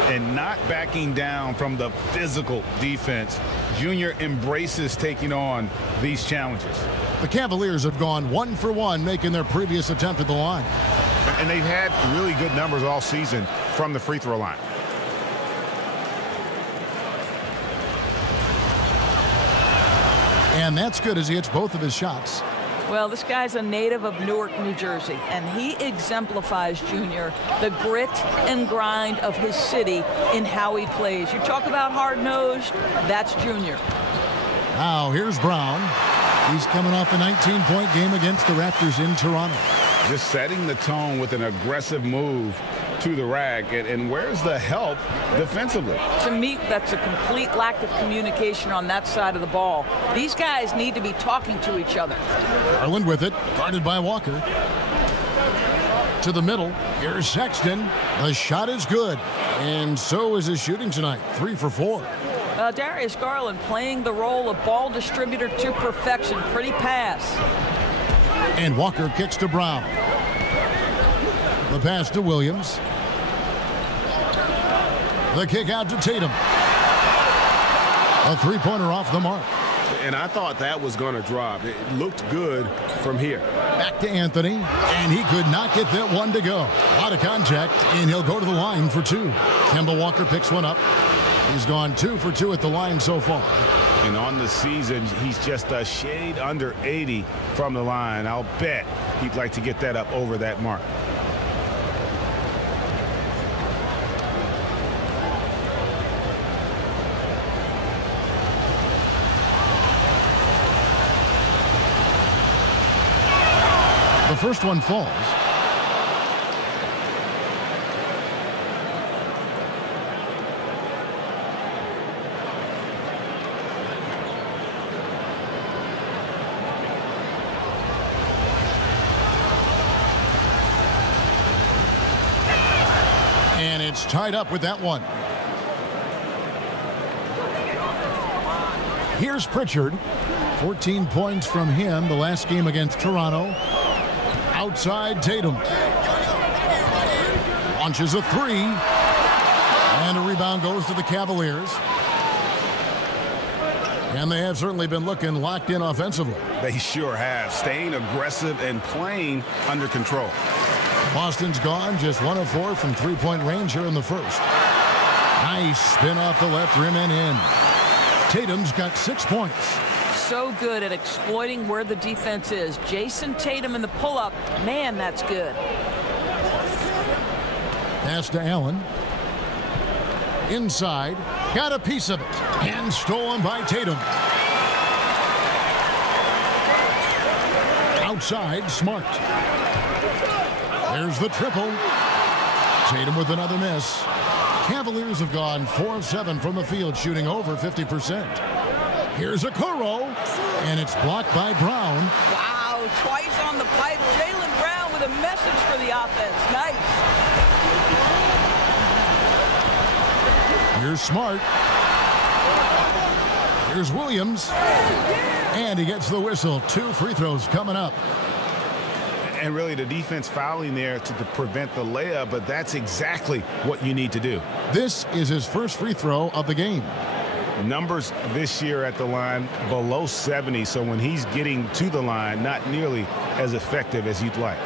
And not backing down from the physical defense. Junior embraces taking on these challenges. The Cavaliers have gone 1 for 1, making their previous attempt at the line. And they've had really good numbers all season from the free throw line. And that's good as he hits both of his shots. Well, this guy's a native of Newark, New Jersey, and he exemplifies, Junior, the grit and grind of his city in how he plays. You talk about hard-nosed, that's Junior. Now, here's Brown. He's coming off a 19-point game against the Raptors in Toronto. Just setting the tone with an aggressive move to the rack. And where's the help defensively? To me, that's a complete lack of communication on that side of the ball. These guys need to be talking to each other. Garland with it, guarded by Walker. To the middle, here's Sexton. The shot is good, and so is his shooting tonight, 3 for 4. Darius Garland playing the role of ball distributor to perfection. Pretty pass. And Walker kicks to Brown. The pass to Williams. The kick out to Tatum. A three-pointer off the mark. And I thought that was going to drop. It looked good from here. Back to Anthony, and he could not get that one to go. A lot of contact, and he'll go to the line for 2. Kemba Walker picks one up. He's gone 2 for 2 at the line so far. And on the season, he's just a shade under 80 from the line. I'll bet he'd like to get that up over that mark. The first one falls. And it's tied up with that one. Here's Pritchard. 14 points from him the last game against Toronto. Outside Tatum. Launches a 3. And a rebound goes to the Cavaliers. And they have certainly been looking locked in offensively. They sure have. Staying aggressive and playing under control. Boston's gone just 1 of 4 from three-point range here in the first. Nice spin off the left rim and in. Tatum's got 6 points. So good at exploiting where the defense is. Jason Tatum in the pull-up. Man, that's good. Pass to Allen. Inside. Got a piece of it. And stolen by Tatum. Outside, Smart. There's the triple. Tatum with another miss. Cavaliers have gone 4 of 7 from the field, shooting over 50%. Here's a Okoro, and it's blocked by Brown. Wow, twice on the pipe. Jaylen Brown with a message for the offense. Nice. Here's Smart. Here's Williams. And he gets the whistle. 2 free throws coming up. And really the defense fouling there to prevent the layup, but that's exactly what you need to do. This is his first free throw of the game. Numbers this year at the line below 70, so when he's getting to the line, not nearly as effective as you'd like.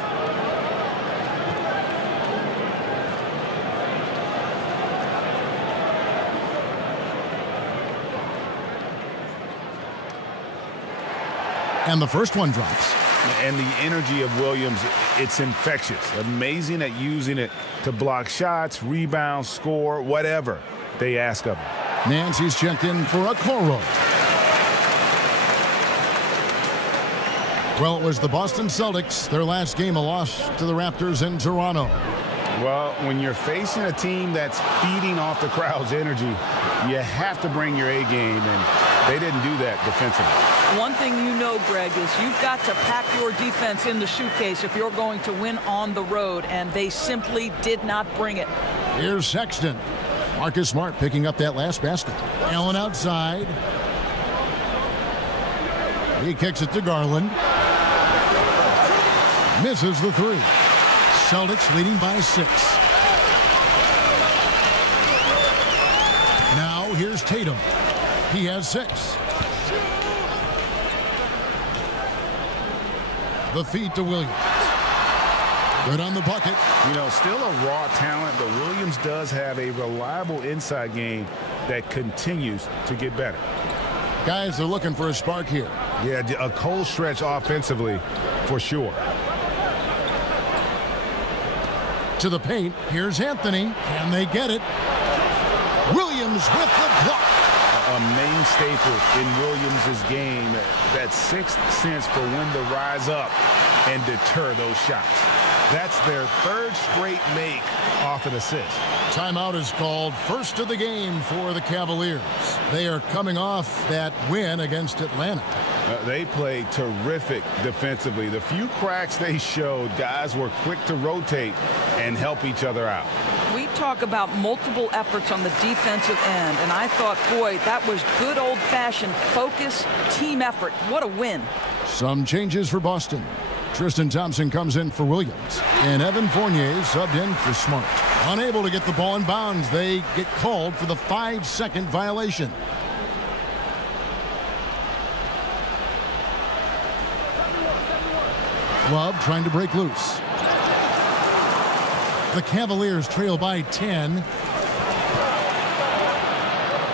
And the first one drops. And the energy of Williams, it's infectious. Amazing at using it to block shots, rebound, score, whatever they ask of him. Nancy's checked in for Okoro. Well, it was the Boston Celtics, their last game, a loss to the Raptors in Toronto. Well, when you're facing a team that's feeding off the crowd's energy, you have to bring your A game, and they didn't do that defensively. One thing you know, Greg, is you've got to pack your defense in the suitcase if you're going to win on the road, and they simply did not bring it. Here's Sexton. Marcus Smart picking up that last basket. Allen outside. He kicks it to Garland. Misses the three. Celtics leading by 6. Now here's Tatum. He has 6. The feed to Williams. Good on the bucket. You know, still a raw talent, but Williams does have a reliable inside game that continues to get better. Guys are looking for a spark here. Yeah, a cold stretch offensively for sure. To the paint. Here's Anthony. Can they get it? Williams with the block. A main staple in Williams' game, that sixth sense for when to rise up and deter those shots. That's their 3rd straight make off an assist. Timeout is called. First of the game for the Cavaliers. They are coming off that win against Atlanta. They played terrific defensively. The few cracks they showed, guys were quick to rotate and help each other out. We talk about multiple efforts on the defensive end, and I thought, boy, that was good old-fashioned focus, team effort. What a win. Some changes for Boston. Tristan Thompson comes in for Williams, and Evan Fournier subbed in for Smart. Unable to get the ball in bounds, they get called for the 5-second violation. Love trying to break loose. The Cavaliers trail by 10.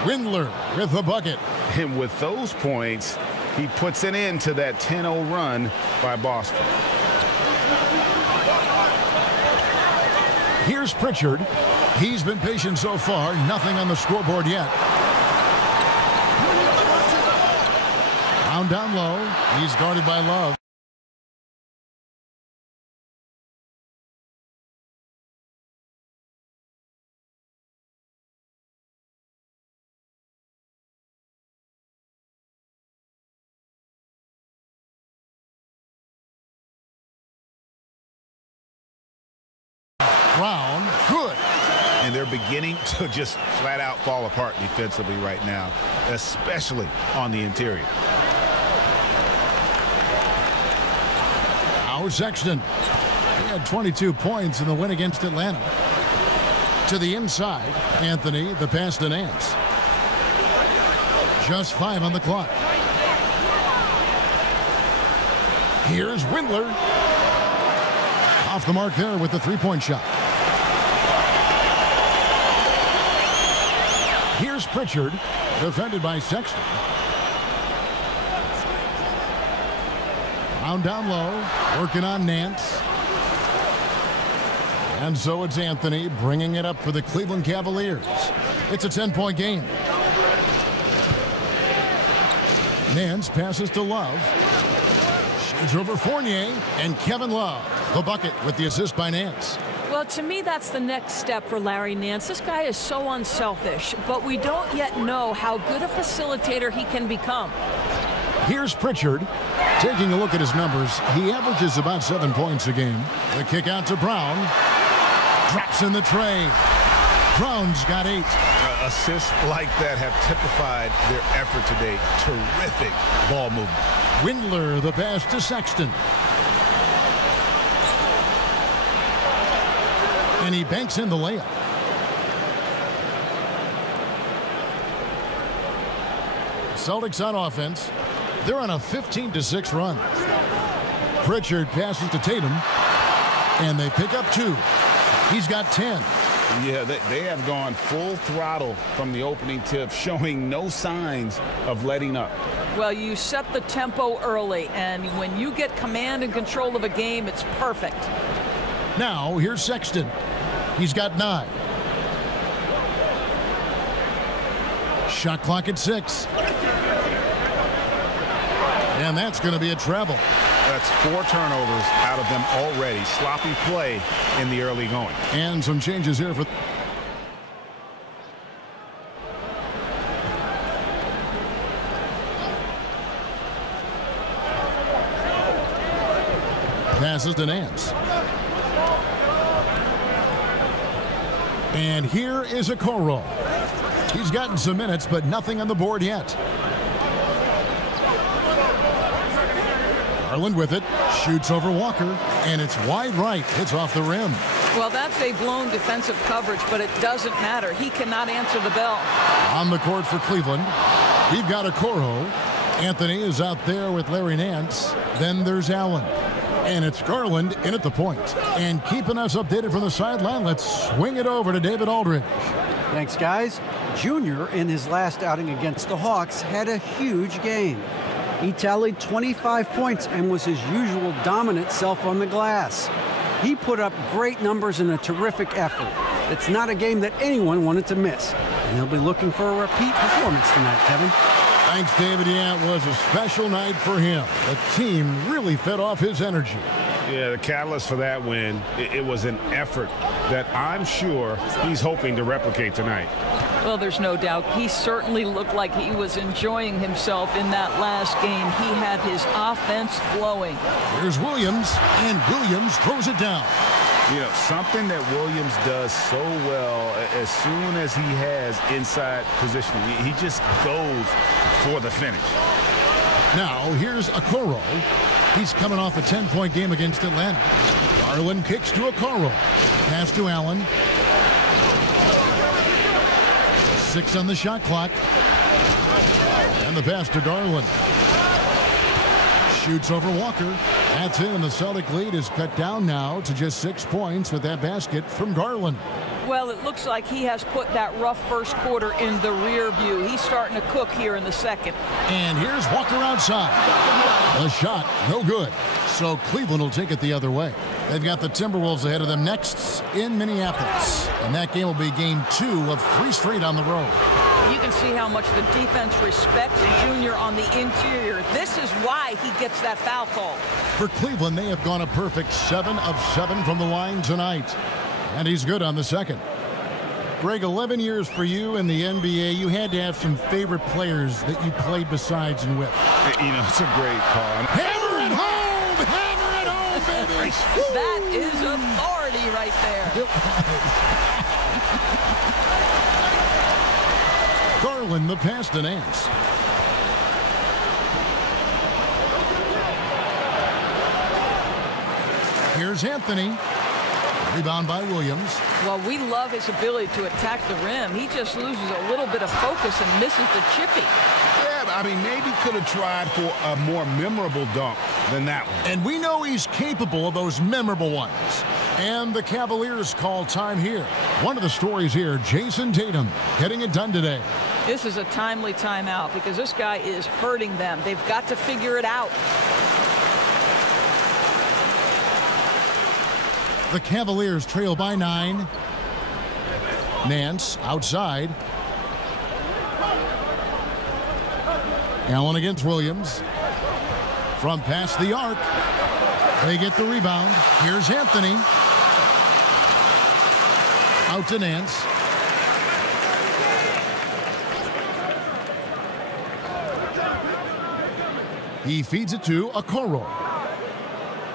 Windler with the bucket. And with those points, he puts an end to that 10-0 run by Boston. Here's Pritchard. He's been patient so far. Nothing on the scoreboard yet. Found down low. He's guarded by Love. Brown, good. And they're beginning to just flat out fall apart defensively right now, especially on the interior. Now Sexton. He had 22 points in the win against Atlanta. To the inside, Anthony, the pass to Nance. Just 5 on the clock. Here's Windler. Off the mark there with the 3-point shot. Here's Pritchard, defended by Sexton. Round down low, working on Nance. And so it's Anthony bringing it up for the Cleveland Cavaliers. It's a 10-point game. Nance passes to Love. Shoots over Fournier and Kevin Love. The bucket with the assist by Nance. Well, to me, that's the next step for Larry Nance. This guy is so unselfish, but we don't yet know how good a facilitator he can become. Here's Pritchard. Taking a look at his numbers, he averages about 7 points a game. The kick out to Brown. Drops in the tray. Brown's got 8. Assists like that have typified their effort today. Terrific ball movement. Windler, the pass to Sexton. And he banks in the layup. Celtics on offense. They're on a 15-6 run. Pritchard passes to Tatum. And they pick up 2. He's got 10. Yeah, they have gone full throttle from the opening tip, showing no signs of letting up. Well, you set the tempo early, and when you get command and control of a game, it's perfect. Now, here's Sexton. He's got 9. Shot clock at 6. And that's going to be a travel. That's 4 turnovers out of them already. Sloppy play in the early going. And some changes here for... Passes to Nance. And here is Okoro. He's gotten some minutes, but nothing on the board yet. Garland with it, shoots over Walker, and it's wide right. It's off the rim. Well, that's a blown defensive coverage, but it doesn't matter. He cannot answer the bell. On the court for Cleveland, we've got Okoro. Anthony is out there with Larry Nance. Then there's Allen. And it's Garland in at the point. And keeping us updated from the sideline, let's swing it over to David Aldridge. Thanks, guys. Junior, in his last outing against the Hawks, had a huge game. He tallied 25 points and was his usual dominant self on the glass. He put up great numbers in a terrific effort. It's not a game that anyone wanted to miss. And he'll be looking for a repeat performance tonight, Kevin. Thanks, David. Yeah, it was a special night for him. The team really fed off his energy. Yeah, the catalyst for that win, it was an effort that I'm sure he's hoping to replicate tonight. Well, there's no doubt. He certainly looked like he was enjoying himself in that last game. He had his offense flowing. Here's Williams, and Williams throws it down. You know, something that Williams does so well, as soon as he has inside position, he just goes for the finish. Now, here's Okoro. He's coming off a 10-point game against Atlanta. Garland kicks to Okoro. Pass to Allen. 6 on the shot clock. And the pass to Garland. Shoots over Walker. That's it, and the Celtic lead is cut down now to just 6 points with that basket from Garland. Well, it looks like he has put that rough first quarter in the rear view. He's starting to cook here in the second. And here's Walker outside. The shot, no good. So Cleveland will take it the other way. They've got the Timberwolves ahead of them next in Minneapolis. And that game will be game 2 of 3 straight on the road. You can see how much the defense respects Junior on the interior. This is why he gets that foul call. For Cleveland, they have gone a perfect 7 of 7 from the line tonight. And he's good on the second. Greg, 11 years for you in the NBA. You had to have some favorite players that you played besides and with. You know, it's a great call. Hammer it home! Hammer it home, baby! That is authority right there. Garland, the pass to Nance. Here's Anthony. Rebound by Williams. Well, we love his ability to attack the rim. He just loses a little bit of focus and misses the chippy. Yeah, I mean, maybe could have tried for a more memorable dunk than that one. And we know he's capable of those memorable ones. And the Cavaliers call time here. One of the stories here, Jason Tatum getting it done today. This is a timely timeout because this guy is hurting them. They've got to figure it out. The Cavaliers trail by 9. Nance outside. Allen against Williams. From past the arc. They get the rebound. Here's Anthony. Out to Nance. He feeds it to Okoro.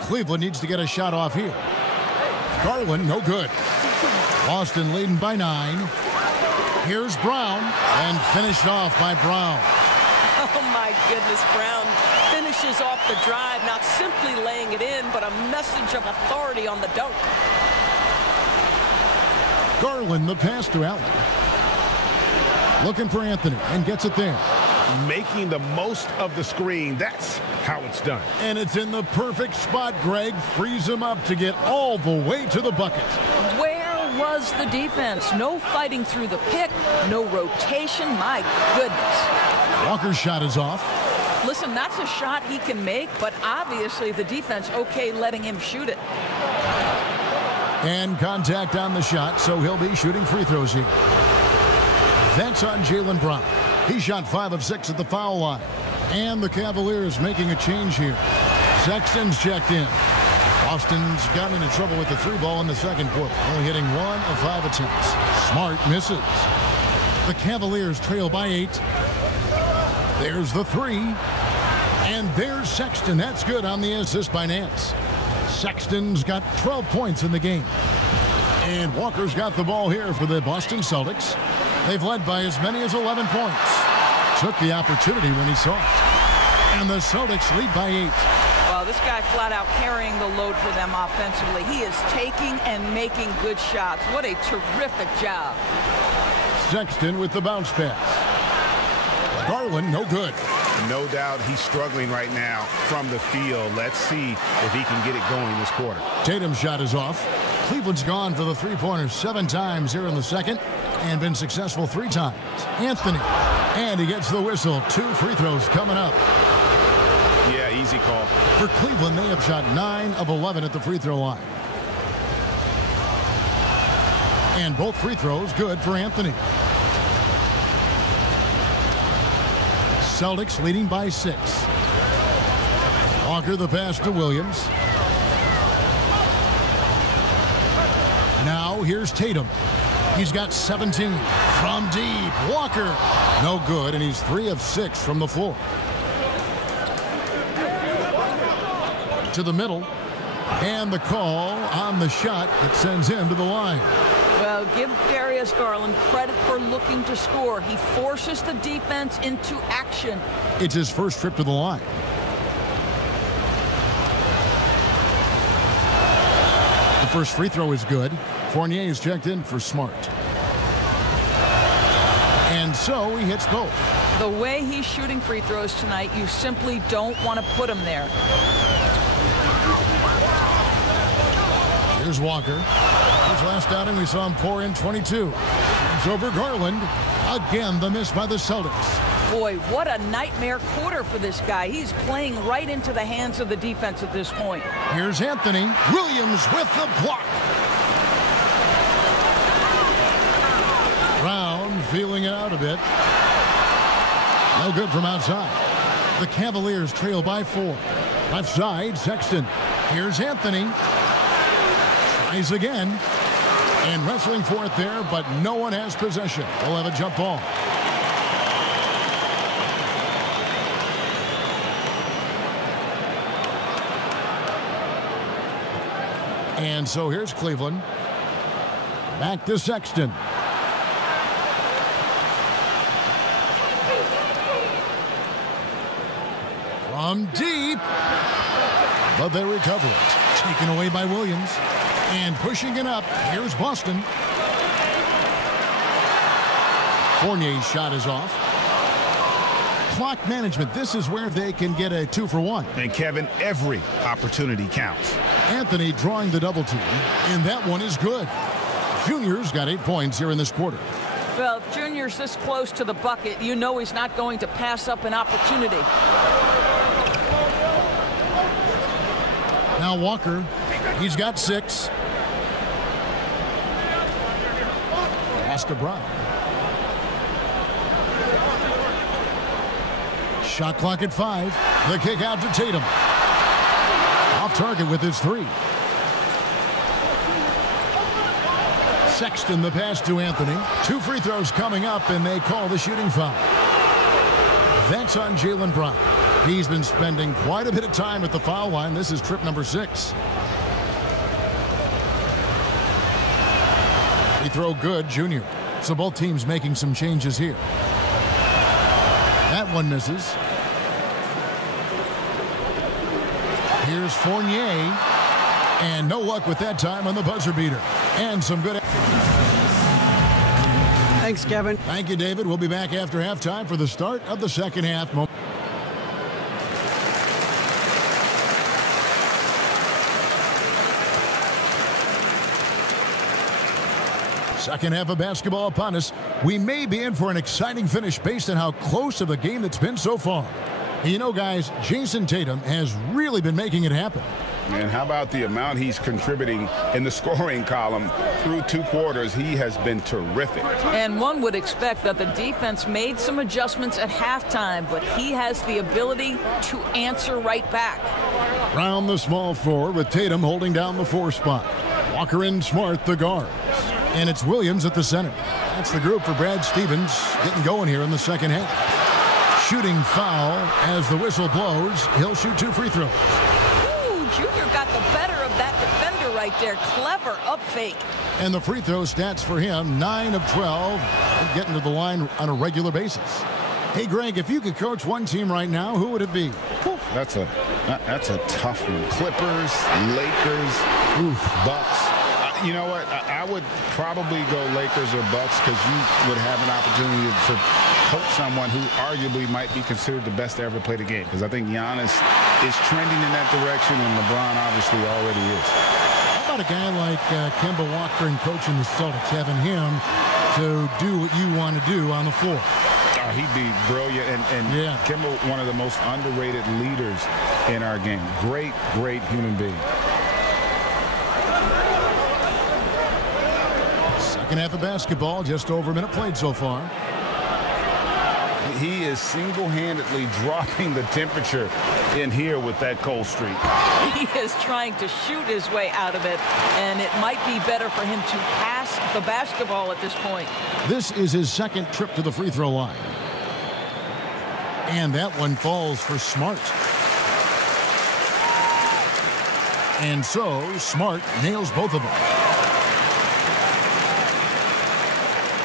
Cleveland needs to get a shot off here. Garland, no good. Boston leading by 9. Here's Brown, and finished off by Brown. Oh, my goodness, Brown finishes off the drive, not simply laying it in, but a message of authority on the dunk. Garland, the pass to Allen. Looking for Anthony and gets it there. Making the most of the screen. That's how it's done. And it's in the perfect spot. Greg frees him up to get all the way to the bucket. Where was the defense? No fighting through the pick, no rotation. My goodness. Walker's shot is off. Listen, that's a shot he can make, but obviously the defense okay letting him shoot it. And contact on the shot, so he'll be shooting free throws here. That's on Jaylen Brown. He shot 5 of 6 at the foul line. And the Cavaliers making a change here. Sexton's checked in. Boston's gotten into trouble with the 3 ball in the second quarter, only hitting 1 of 5 attempts. Smart misses. The Cavaliers trail by 8. There's the 3. And there's Sexton. That's good on the assist by Nance. Sexton's got 12 points in the game. And Walker's got the ball here for the Boston Celtics. They've led by as many as 11 points. Took the opportunity when he saw it. And the Celtics lead by 8. Well, this guy flat out carrying the load for them offensively. He is taking and making good shots. What a terrific job. Sexton with the bounce pass. Garland, no good. No doubt he's struggling right now from the field. Let's see if he can get it going this quarter. Tatum's shot is off. Cleveland's gone for the three-pointers 7 times here in the second and been successful 3 times. Anthony, and he gets the whistle. 2 free throws coming up. Yeah, easy call. For Cleveland, they have shot 9 of 11 at the free throw line. And both free throws good for Anthony. Celtics leading by 6. Walker the pass to Williams. Now here's Tatum. He's got 17 from deep. Walker, no good, and he's 3 of 6 from the floor. To the middle, and the call on the shot that sends him to the line. Well, give Darius Garland credit for looking to score. He forces the defense into action. It's his first trip to the line. The first free throw is good. Fournier is checked in for Smart. And so he hits both. The way he's shooting free throws tonight, you simply don't want to put him there. Here's Walker. His last outing, we saw him pour in 22. It's over Garland. Again, the miss by the Celtics. Boy, what a nightmare quarter for this guy. He's playing right into the hands of the defense at this point. Here's Anthony. Williams with the block. Brown feeling it out a bit. No good from outside. The Cavaliers trail by 4. Left side, Sexton. Here's Anthony. Tries again. And wrestling for it there, but no one has possession. We'll have a jump ball. And so here's Cleveland. Back to Sexton. From deep. But they recover it. Taken away by Williams. And pushing it up, here's Boston. Fournier's shot is off. Clock management, this is where they can get a 2-for-1. And Kevin, every opportunity counts. Anthony drawing the double team, and that one is good. Junior's got 8 points here in this quarter. Well, if Junior's this close to the bucket, you know he's not going to pass up an opportunity. Now Walker, he's got 6. Pass to Brown. Shot clock at 5. The kick out to Tatum. Off target with his 3. Sexton the pass to Anthony. 2 free throws coming up, and they call the shooting foul. That's on Jaylen Brown. He's been spending quite a bit of time at the foul line. This is trip number 6. Free throw good, Junior. So both teams making some changes here. That one misses. Here's Fournier. And no luck with that time on the buzzer beater. And some good... Thanks, Kevin. Thank you, David. We'll be back after halftime for the start of the second half. Second half of basketball upon us. We may be in for an exciting finish based on how close of a game that's been so far. You know, guys, Jason Tatum has really been making it happen. And how about the amount he's contributing in the scoring column through 2 quarters? He has been terrific. And one would expect that the defense made some adjustments at halftime, but he has the ability to answer right back. Brown, the small forward, with Tatum holding down the 4 spot. Walker and Smart, the guards. And it's Williams at the center. That's the group for Brad Stevens getting going here in the second half. Shooting foul as the whistle blows. He'll shoot 2 free throws. Ooh, Junior got the better of that defender right there. Clever up fake. And the free throw stats for him, 9 of 12. Getting to the line on a regular basis. Hey, Greg, if you could coach one team right now, who would it be? That's a tough one. Clippers, Lakers, Bucks. You know what? I would probably go Lakers or Bucks because you would have an opportunity to coach someone who arguably might be considered the best to ever play the game. Because I think Giannis is trending in that direction, and LeBron obviously already is. How about a guy like Kemba Walker and coaching the Celtics, having him to do what you want to do on the floor? He'd be brilliant, and yeah. Kemba, one of the most underrated leaders in our game. Great, great human being. Second half of basketball, just over a minute played so far. He is single-handedly dropping the temperature in here with that cold streak. He is trying to shoot his way out of it, and it might be better for him to pass the basketball at this point. This is his second trip to the free throw line. And that one falls for Smart. And so Smart nails both of them.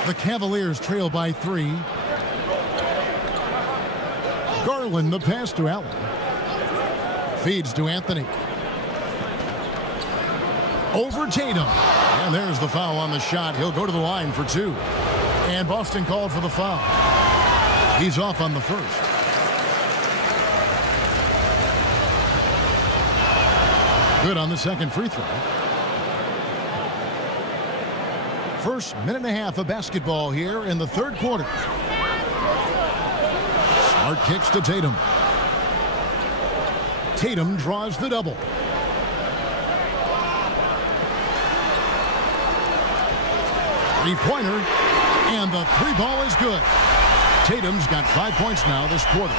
The Cavaliers trail by 3. Garland, the pass to Allen. Feeds to Anthony. Over Tatum. And there's the foul on the shot. He'll go to the line for 2. And Boston called for the foul. He's off on the first. Good on the second free throw. First minute and a half of basketball here in the third quarter. Smart kicks to Tatum. Tatum draws the double. Three-pointer, and the 3-ball is good. Tatum's got 5 points now this quarter.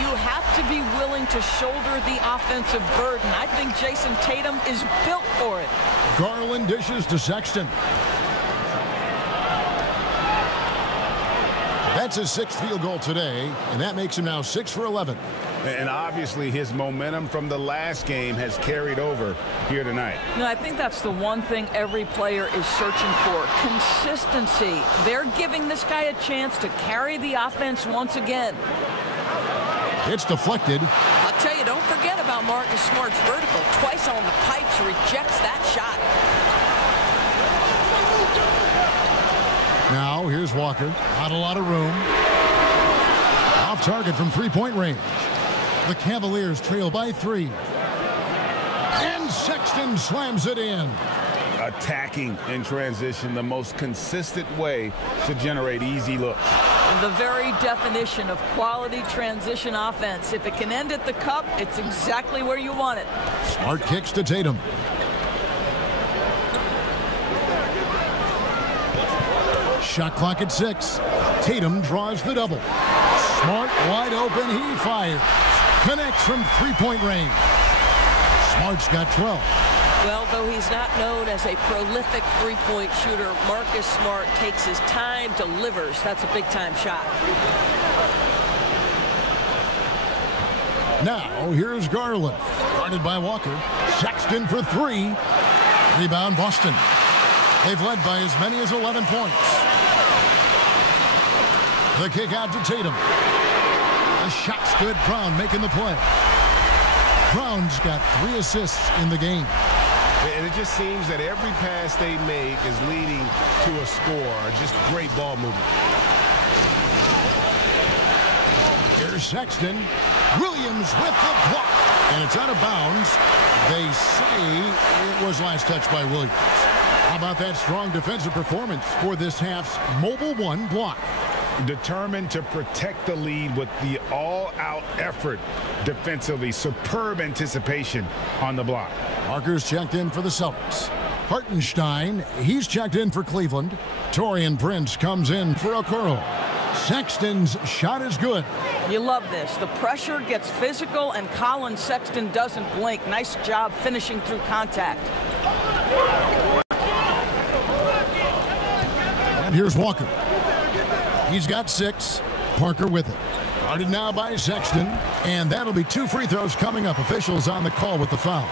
You have to be willing to shoulder the offensive burden. I think Jason Tatum is built for it. Garland dishes to Sexton. That's his 6th field goal today, and that makes him now 6 for 11. And obviously his momentum from the last game has carried over here tonight. No, I think that's the one thing every player is searching for. Consistency. They're giving this guy a chance to carry the offense once again. It's deflected. I'll tell you, don't forget about Marcus Smart's vertical. Twice on the pipes, rejects that shot. Now, here's Walker. Not a lot of room. Off target from three-point range. The Cavaliers trail by 3. And Sexton slams it in. Attacking in transition, the most consistent way to generate easy looks. The very definition of quality transition offense. If it can end at the cup, it's exactly where you want it. Smart kicks to Tatum. Shot clock at 6. Tatum draws the double. Smart wide open. He fires. Connects from three-point range. Smart's got 12. Well, though he's not known as a prolific three-point shooter, Marcus Smart takes his time, delivers. That's a big-time shot. Now, here's Garland. Guarded by Walker. Sexton for 3. Rebound, Boston. They've led by as many as 11 points. The kick out to Tatum. The shot's good. Brown making the play. Brown's got 3 assists in the game. And it just seems that every pass they make is leading to a score. Just great ball movement. Here's Sexton. Williams with the block. And it's out of bounds. They say it was last touched by Williams. How about that strong defensive performance for this half's Mobile One block? Determined to protect the lead with the all-out effort defensively. Superb anticipation on the block. Parker's checked in for the Celtics. Hartenstein, he's checked in for Cleveland. Taurean Prince comes in for Okoro. Sexton's shot is good. You love this. The pressure gets physical, and Colin Sexton doesn't blink. Nice job finishing through contact. And here's Walker. He's got 6. Parker with it. Guarded now by Sexton. And that'll be 2 free throws coming up. Officials on the call with the foul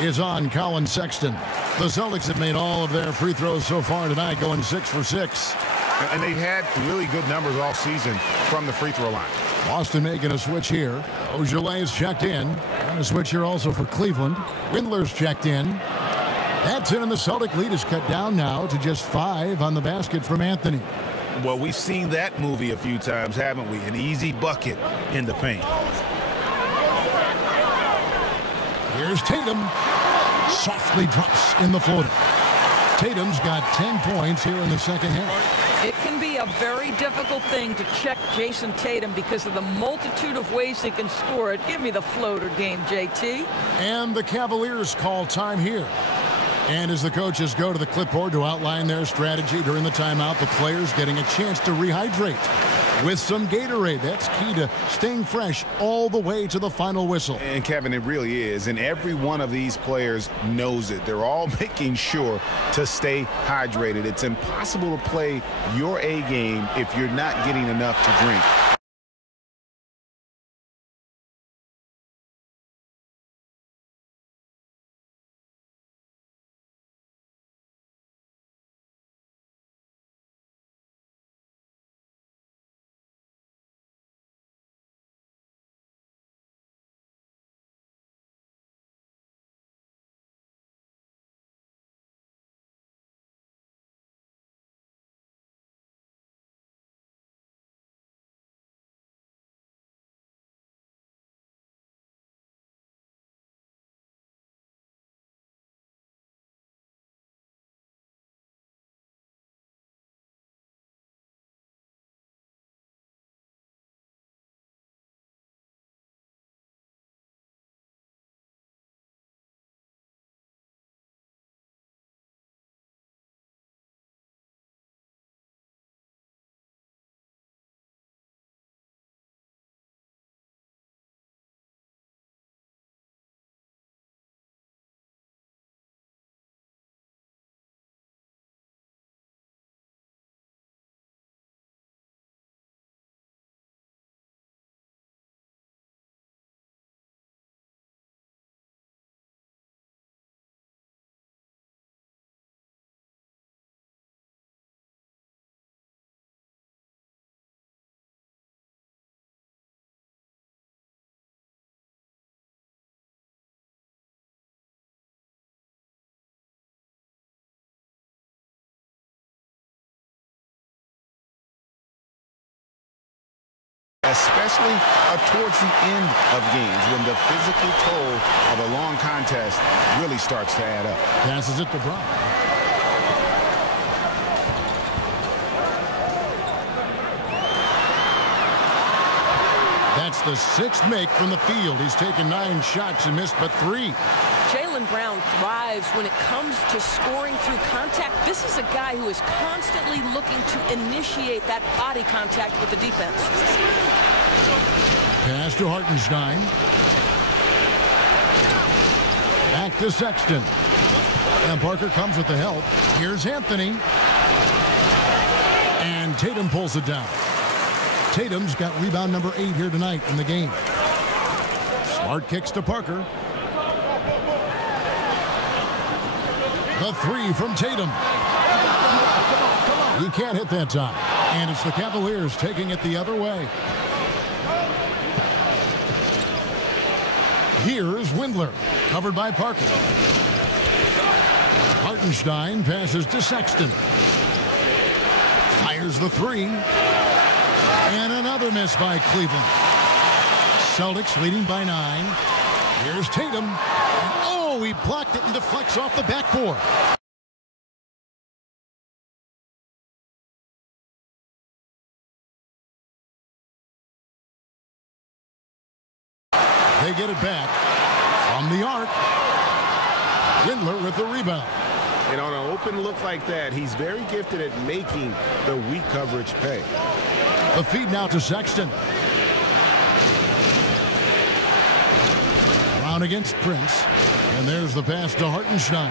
is on Colin Sexton. The Celtics have made all of their free throws so far tonight, going 6 for 6. And they've had really good numbers all season from the free throw line. Boston making a switch here. Ojeley's checked in. And a switch here also for Cleveland. Windler's checked in. That's it, and the Celtic lead is cut down now to just 5 on the basket from Anthony. Well, we've seen that movie a few times, haven't we? An easy bucket in the paint. Here's Tatum. Softly drops in the floater. Tatum's got 10 points here in the second half. It can be a very difficult thing to check Jason Tatum because of the multitude of ways he can score it. Give me the floater game, JT. And the Cavaliers call time here. And as the coaches go to the clipboard to outline their strategy during the timeout, the players getting a chance to rehydrate with some Gatorade. That's key to staying fresh all the way to the final whistle. And Kevin, it really is. And every one of these players knows it. They're all making sure to stay hydrated. It's impossible to play your A game if you're not getting enough to drink. Especially towards the end of games when the physical toll of a long contest really starts to add up. Passes it to Brown. That's the 6th make from the field. He's taken 9 shots and missed but 3. Jaylen Brown thrives when it comes to scoring through contact. This is a guy who is constantly looking to initiate that body contact with the defense. Pass to Hartenstein. Back to Sexton. And Parker comes with the help. Here's Anthony. And Tatum pulls it down. Tatum's got rebound number 8 here tonight in the game. Smart kicks to Parker. The 3 from Tatum. He can't hit that time. And it's the Cavaliers taking it the other way. Here's Windler, covered by Parker. Hartenstein passes to Sexton. Fires the three. And another miss by Cleveland. Celtics leading by 9. Here's Tatum. And oh, he blocked it and deflects off the backboard. They get it back from the arc. Windler with the rebound. And on an open look like that, he's very gifted at making the weak coverage pay. The feed now to Sexton. Brown against Prince. And there's the pass to Hartenstein.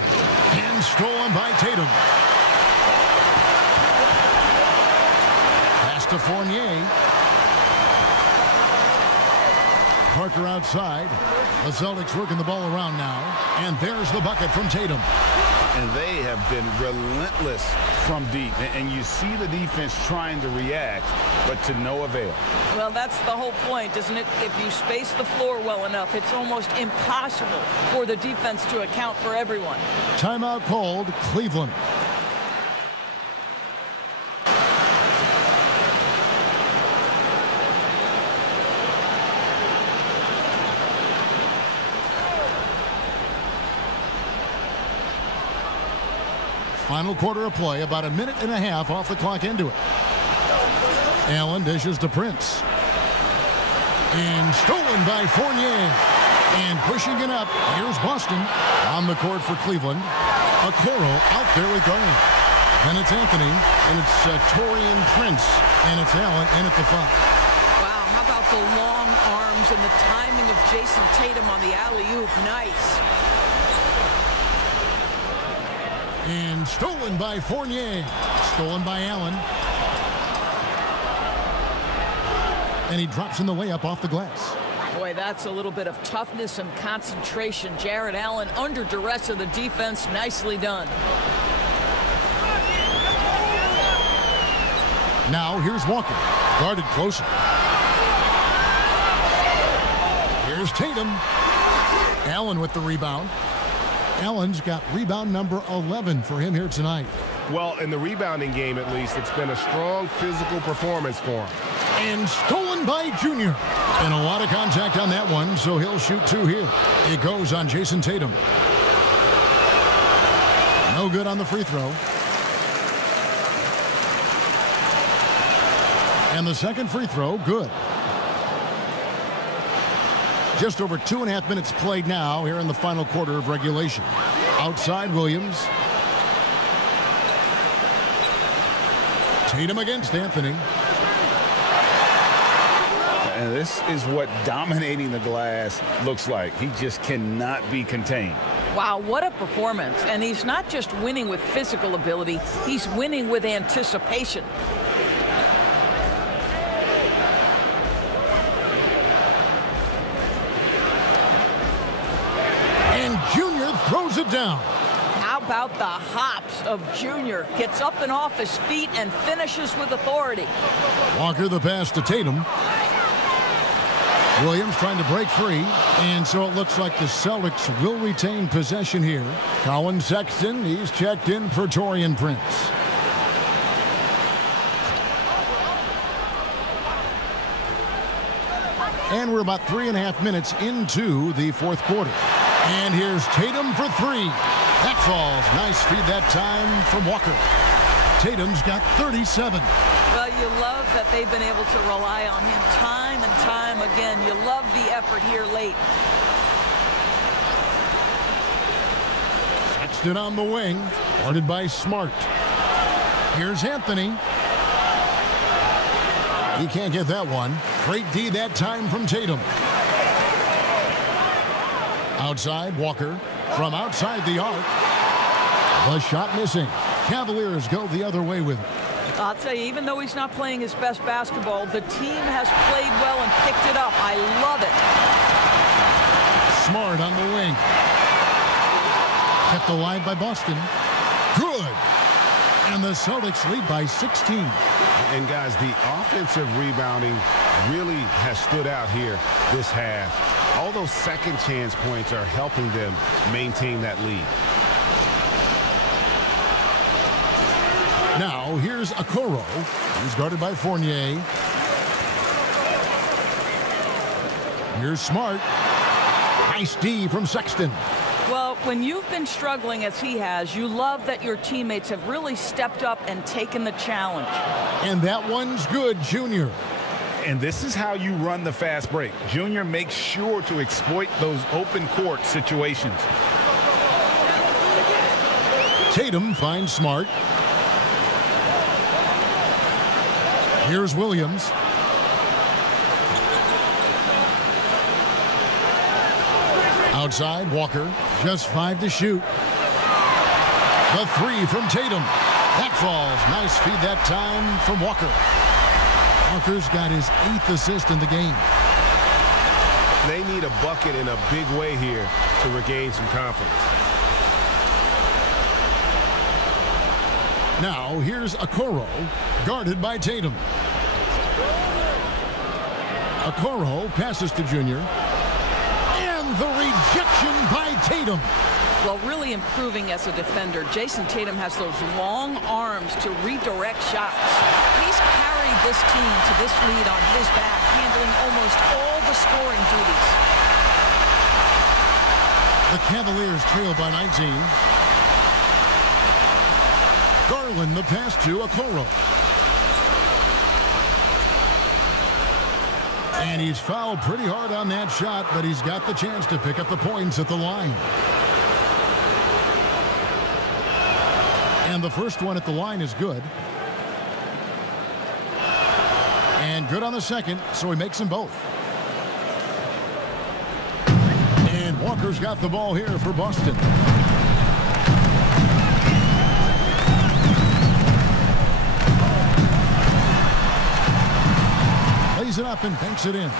And stolen by Tatum. Pass to Fournier. Parker outside. The Celtics working the ball around now. And there's the bucket from Tatum. And they have been relentless from deep. And you see the defense trying to react, but to no avail. Well, that's the whole point, isn't it? If you space the floor well enough, it's almost impossible for the defense to account for everyone. Timeout called, Cleveland. Final quarter of play, about a minute and a half off the clock into it. Allen dishes to Prince. And stolen by Fournier. And pushing it up, here's Boston on the court for Cleveland. Okoro out there with Garland. Then it's Anthony, and it's Taurean Prince, and it's Allen in at the 5. Wow, how about the long arms and the timing of Jason Tatum on the alley-oop? Nice. And stolen by Fournier. Stolen by Allen. And he drops in the layup off the glass. Boy, that's a little bit of toughness and concentration. Jarrett Allen under duress of the defense. Nicely done. Now here's Walker. Guarded closer. Here's Tatum. Allen with the rebound. Allen's got rebound number 11 for him here tonight. Well, in the rebounding game, at least, it's been a strong physical performance for him. And stolen by Junior. And a lot of contact on that one, so he'll shoot 2 here. It goes on Jason Tatum. No good on the free throw. And the second free throw, good. Just over 2.5 minutes played now here in the final quarter of regulation. Outside Williams. Tatum against Anthony. And this is what dominating the glass looks like. He just cannot be contained. Wow, what a performance. And he's not just winning with physical ability, he's winning with anticipation. Throws it down. How about the hops of Junior? Gets up and off his feet and finishes with authority. Walker the pass to Tatum. Williams trying to break free. And so it looks like the Celtics will retain possession here. Colin Sexton, he's checked in for Taurean Prince. And we're about 3.5 minutes into the fourth quarter. And here's Tatum for 3. That falls. Nice feed that time from Walker. Tatum's got 37. Well, you love that they've been able to rely on him time and time again. You love the effort here late. Sexton on the wing. Guarded by Smart. Here's Anthony. He can't get that one. Great D that time from Tatum. Outside, Walker from outside the arc. The shot missing. Cavaliers go the other way with it. I'll tell you, even though he's not playing his best basketball, the team has played well and picked it up. I love it. Smart on the wing. Kept alive by Boston. Good. And the Celtics lead by 16. And guys, the offensive rebounding really has stood out here this half. All those second chance points are helping them maintain that lead. Now, here's Okoro. He's guarded by Fournier. Here's Smart. Nice D from Sexton. Well, when you've been struggling as he has, you love that your teammates have really stepped up and taken the challenge. And that one's good, Junior. And this is how you run the fast break. Junior makes sure to exploit those open court situations. Tatum finds Smart. Here's Williams. Outside, Walker. Just 5 to shoot. The 3 from Tatum. That falls. Nice feed that time from Walker. Walker's got his 8th assist in the game. They need a bucket in a big way here to regain some confidence. Now, here's Okoro, guarded by Tatum. Okoro passes to Junior. And the rejection by Tatum. Well, really improving as a defender. Jason Tatum has those long arms to redirect shots. He's carried this team to this lead on his back, handling almost all the scoring duties. The Cavaliers trail by 19. Garland the pass to Okoro. And he's fouled pretty hard on that shot, but he's got the chance to pick up the points at the line. And the first one at the line is good. And good on the second, so he makes them both. And Walker's got the ball here for Boston. Lays it up and banks it in.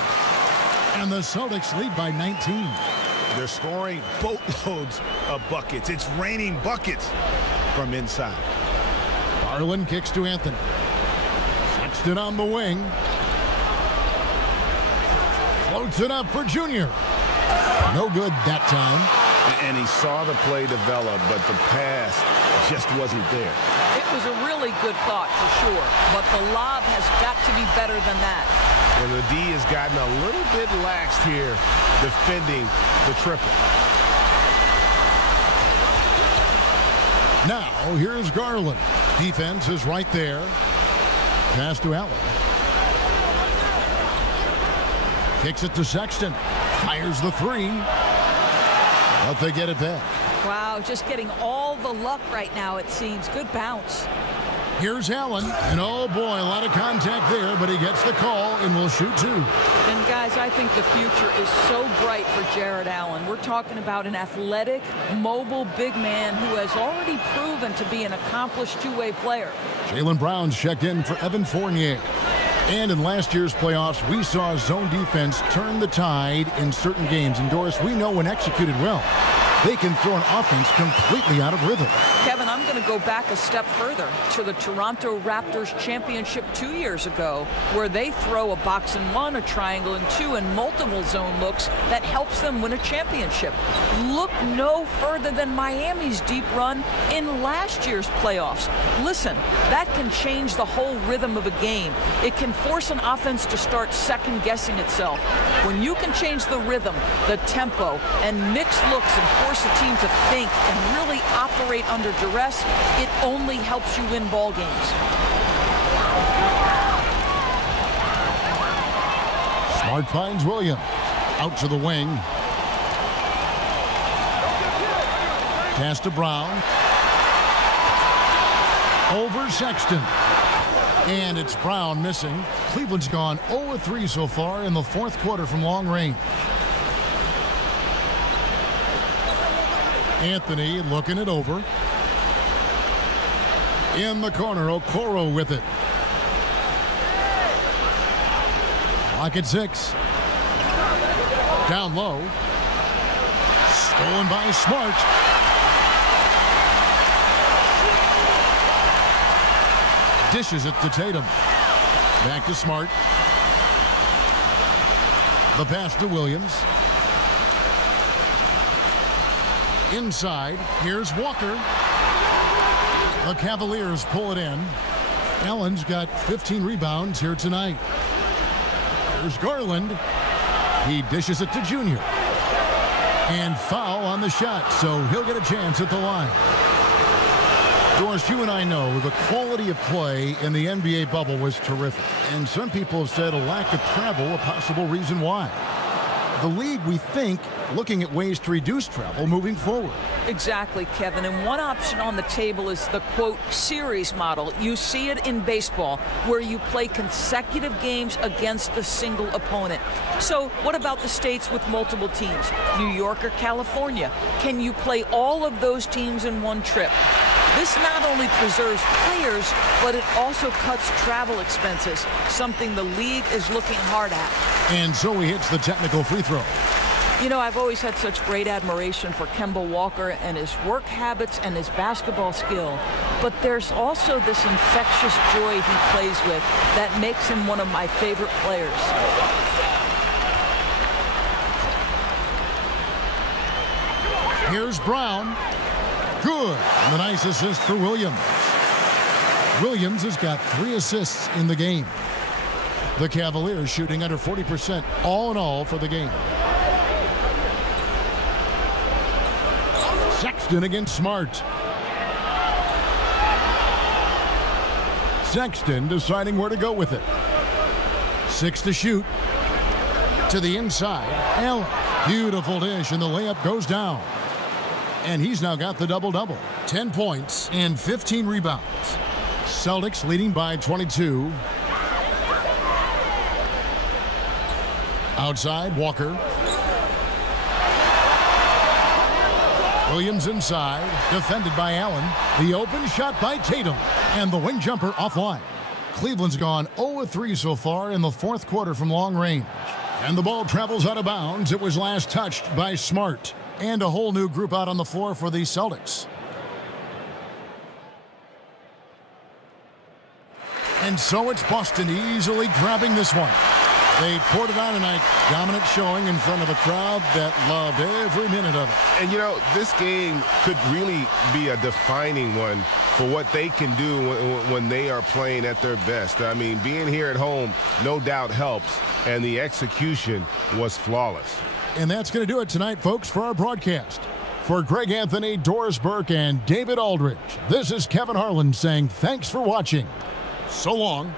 And the Celtics lead by 19. They're scoring boatloads of buckets. It's raining buckets from inside. Garland kicks to Anthony. Sexton on the wing. Floats it up for Junior. No good that time. And he saw the play develop, but the pass just wasn't there. It was a really good thought for sure, but the lob has got to be better than that. And the D has gotten a little bit laxed here defending the triple. Now, here's Garland. Defense is right there. Pass to Allen. Kicks it to Sexton. Fires the 3. But they get it back. Wow, just getting all the luck right now, it seems. Good bounce. Here's Allen. And oh boy, a lot of contact there, but he gets the call and will shoot 2. And guys, I think the future is so bright for Jared Allen. We're talking about an athletic, mobile big man who has already proven to be an accomplished two-way player. Jaylen Brown's checked in for Evan Fournier. And in last year's playoffs, we saw zone defense turn the tide in certain games. And Doris, we know when executed well, they can throw an offense completely out of rhythm. Kevin, I'm going to go back a step further to the Toronto Raptors championship 2 years ago, where they throw a box and 1, a triangle and 2, and multiple zone looks that helps them win a championship. Look no further than Miami's deep run in last year's playoffs. Listen, that can change the whole rhythm of a game. It can force an offense to start second-guessing itself. When you can change the rhythm, the tempo, and mix looks and force a team to think and really operate under duress, it only helps you win ball games. Smart finds Williams. Out to the wing. Pass to Brown. Over Sexton. And it's Brown missing. Cleveland's gone 0-3 so far in the fourth quarter from long range. Anthony looking it over. In the corner, Okoro with it. Clock at 6. Down low. Stolen by Smart. Dishes it to Tatum. Back to Smart. The pass to Williams. Inside, here's Walker. The Cavaliers pull it in. Allen's got 15 rebounds here tonight. There's Garland. He dishes it to Junior. And foul on the shot, so he'll get a chance at the line. Doris, you and I know the quality of play in the NBA bubble was terrific. And some people have said a lack of travel a possible reason why. The league, we think, looking at ways to reduce travel moving forward. Exactly, Kevin. And one option on the table is the, quote, series model. You see it in baseball, where you play consecutive games against a single opponent. So what about the states with multiple teams? New York or California? Can you play all of those teams in one trip? This not only preserves players, but it also cuts travel expenses, something the league is looking hard at. And so he hits the technical free throw. You know, I've always had such great admiration for Kemba Walker and his work habits and his basketball skill. But there's also this infectious joy he plays with that makes him one of my favorite players. Here's Brown. Good. And a nice assist for Williams. Williams has got 3 assists in the game. The Cavaliers shooting under 40% all in all for the game. Sexton against Smart. Sexton deciding where to go with it. 6 to shoot. To the inside. Allen. Beautiful dish, and the layup goes down. And he's now got the double-double. 10 points and 15 rebounds. Celtics leading by 22. Outside, Walker. Williams inside, defended by Allen. The open shot by Tatum. And the wing jumper offline. Cleveland's gone 0-3 so far in the fourth quarter from long range. And the ball travels out of bounds. It was last touched by Smart. And a whole new group out on the floor for the Celtics. And so it's Boston easily grabbing this one. They poured it on tonight. Dominant showing in front of a crowd that loved every minute of it. And, you know, this game could really be a defining one for what they can do when they are playing at their best. I mean, being here at home no doubt helps, and the execution was flawless. And that's going to do it tonight, folks, for our broadcast. For Greg Anthony, Doris Burke, and David Aldridge, this is Kevin Harlan saying thanks for watching. So long.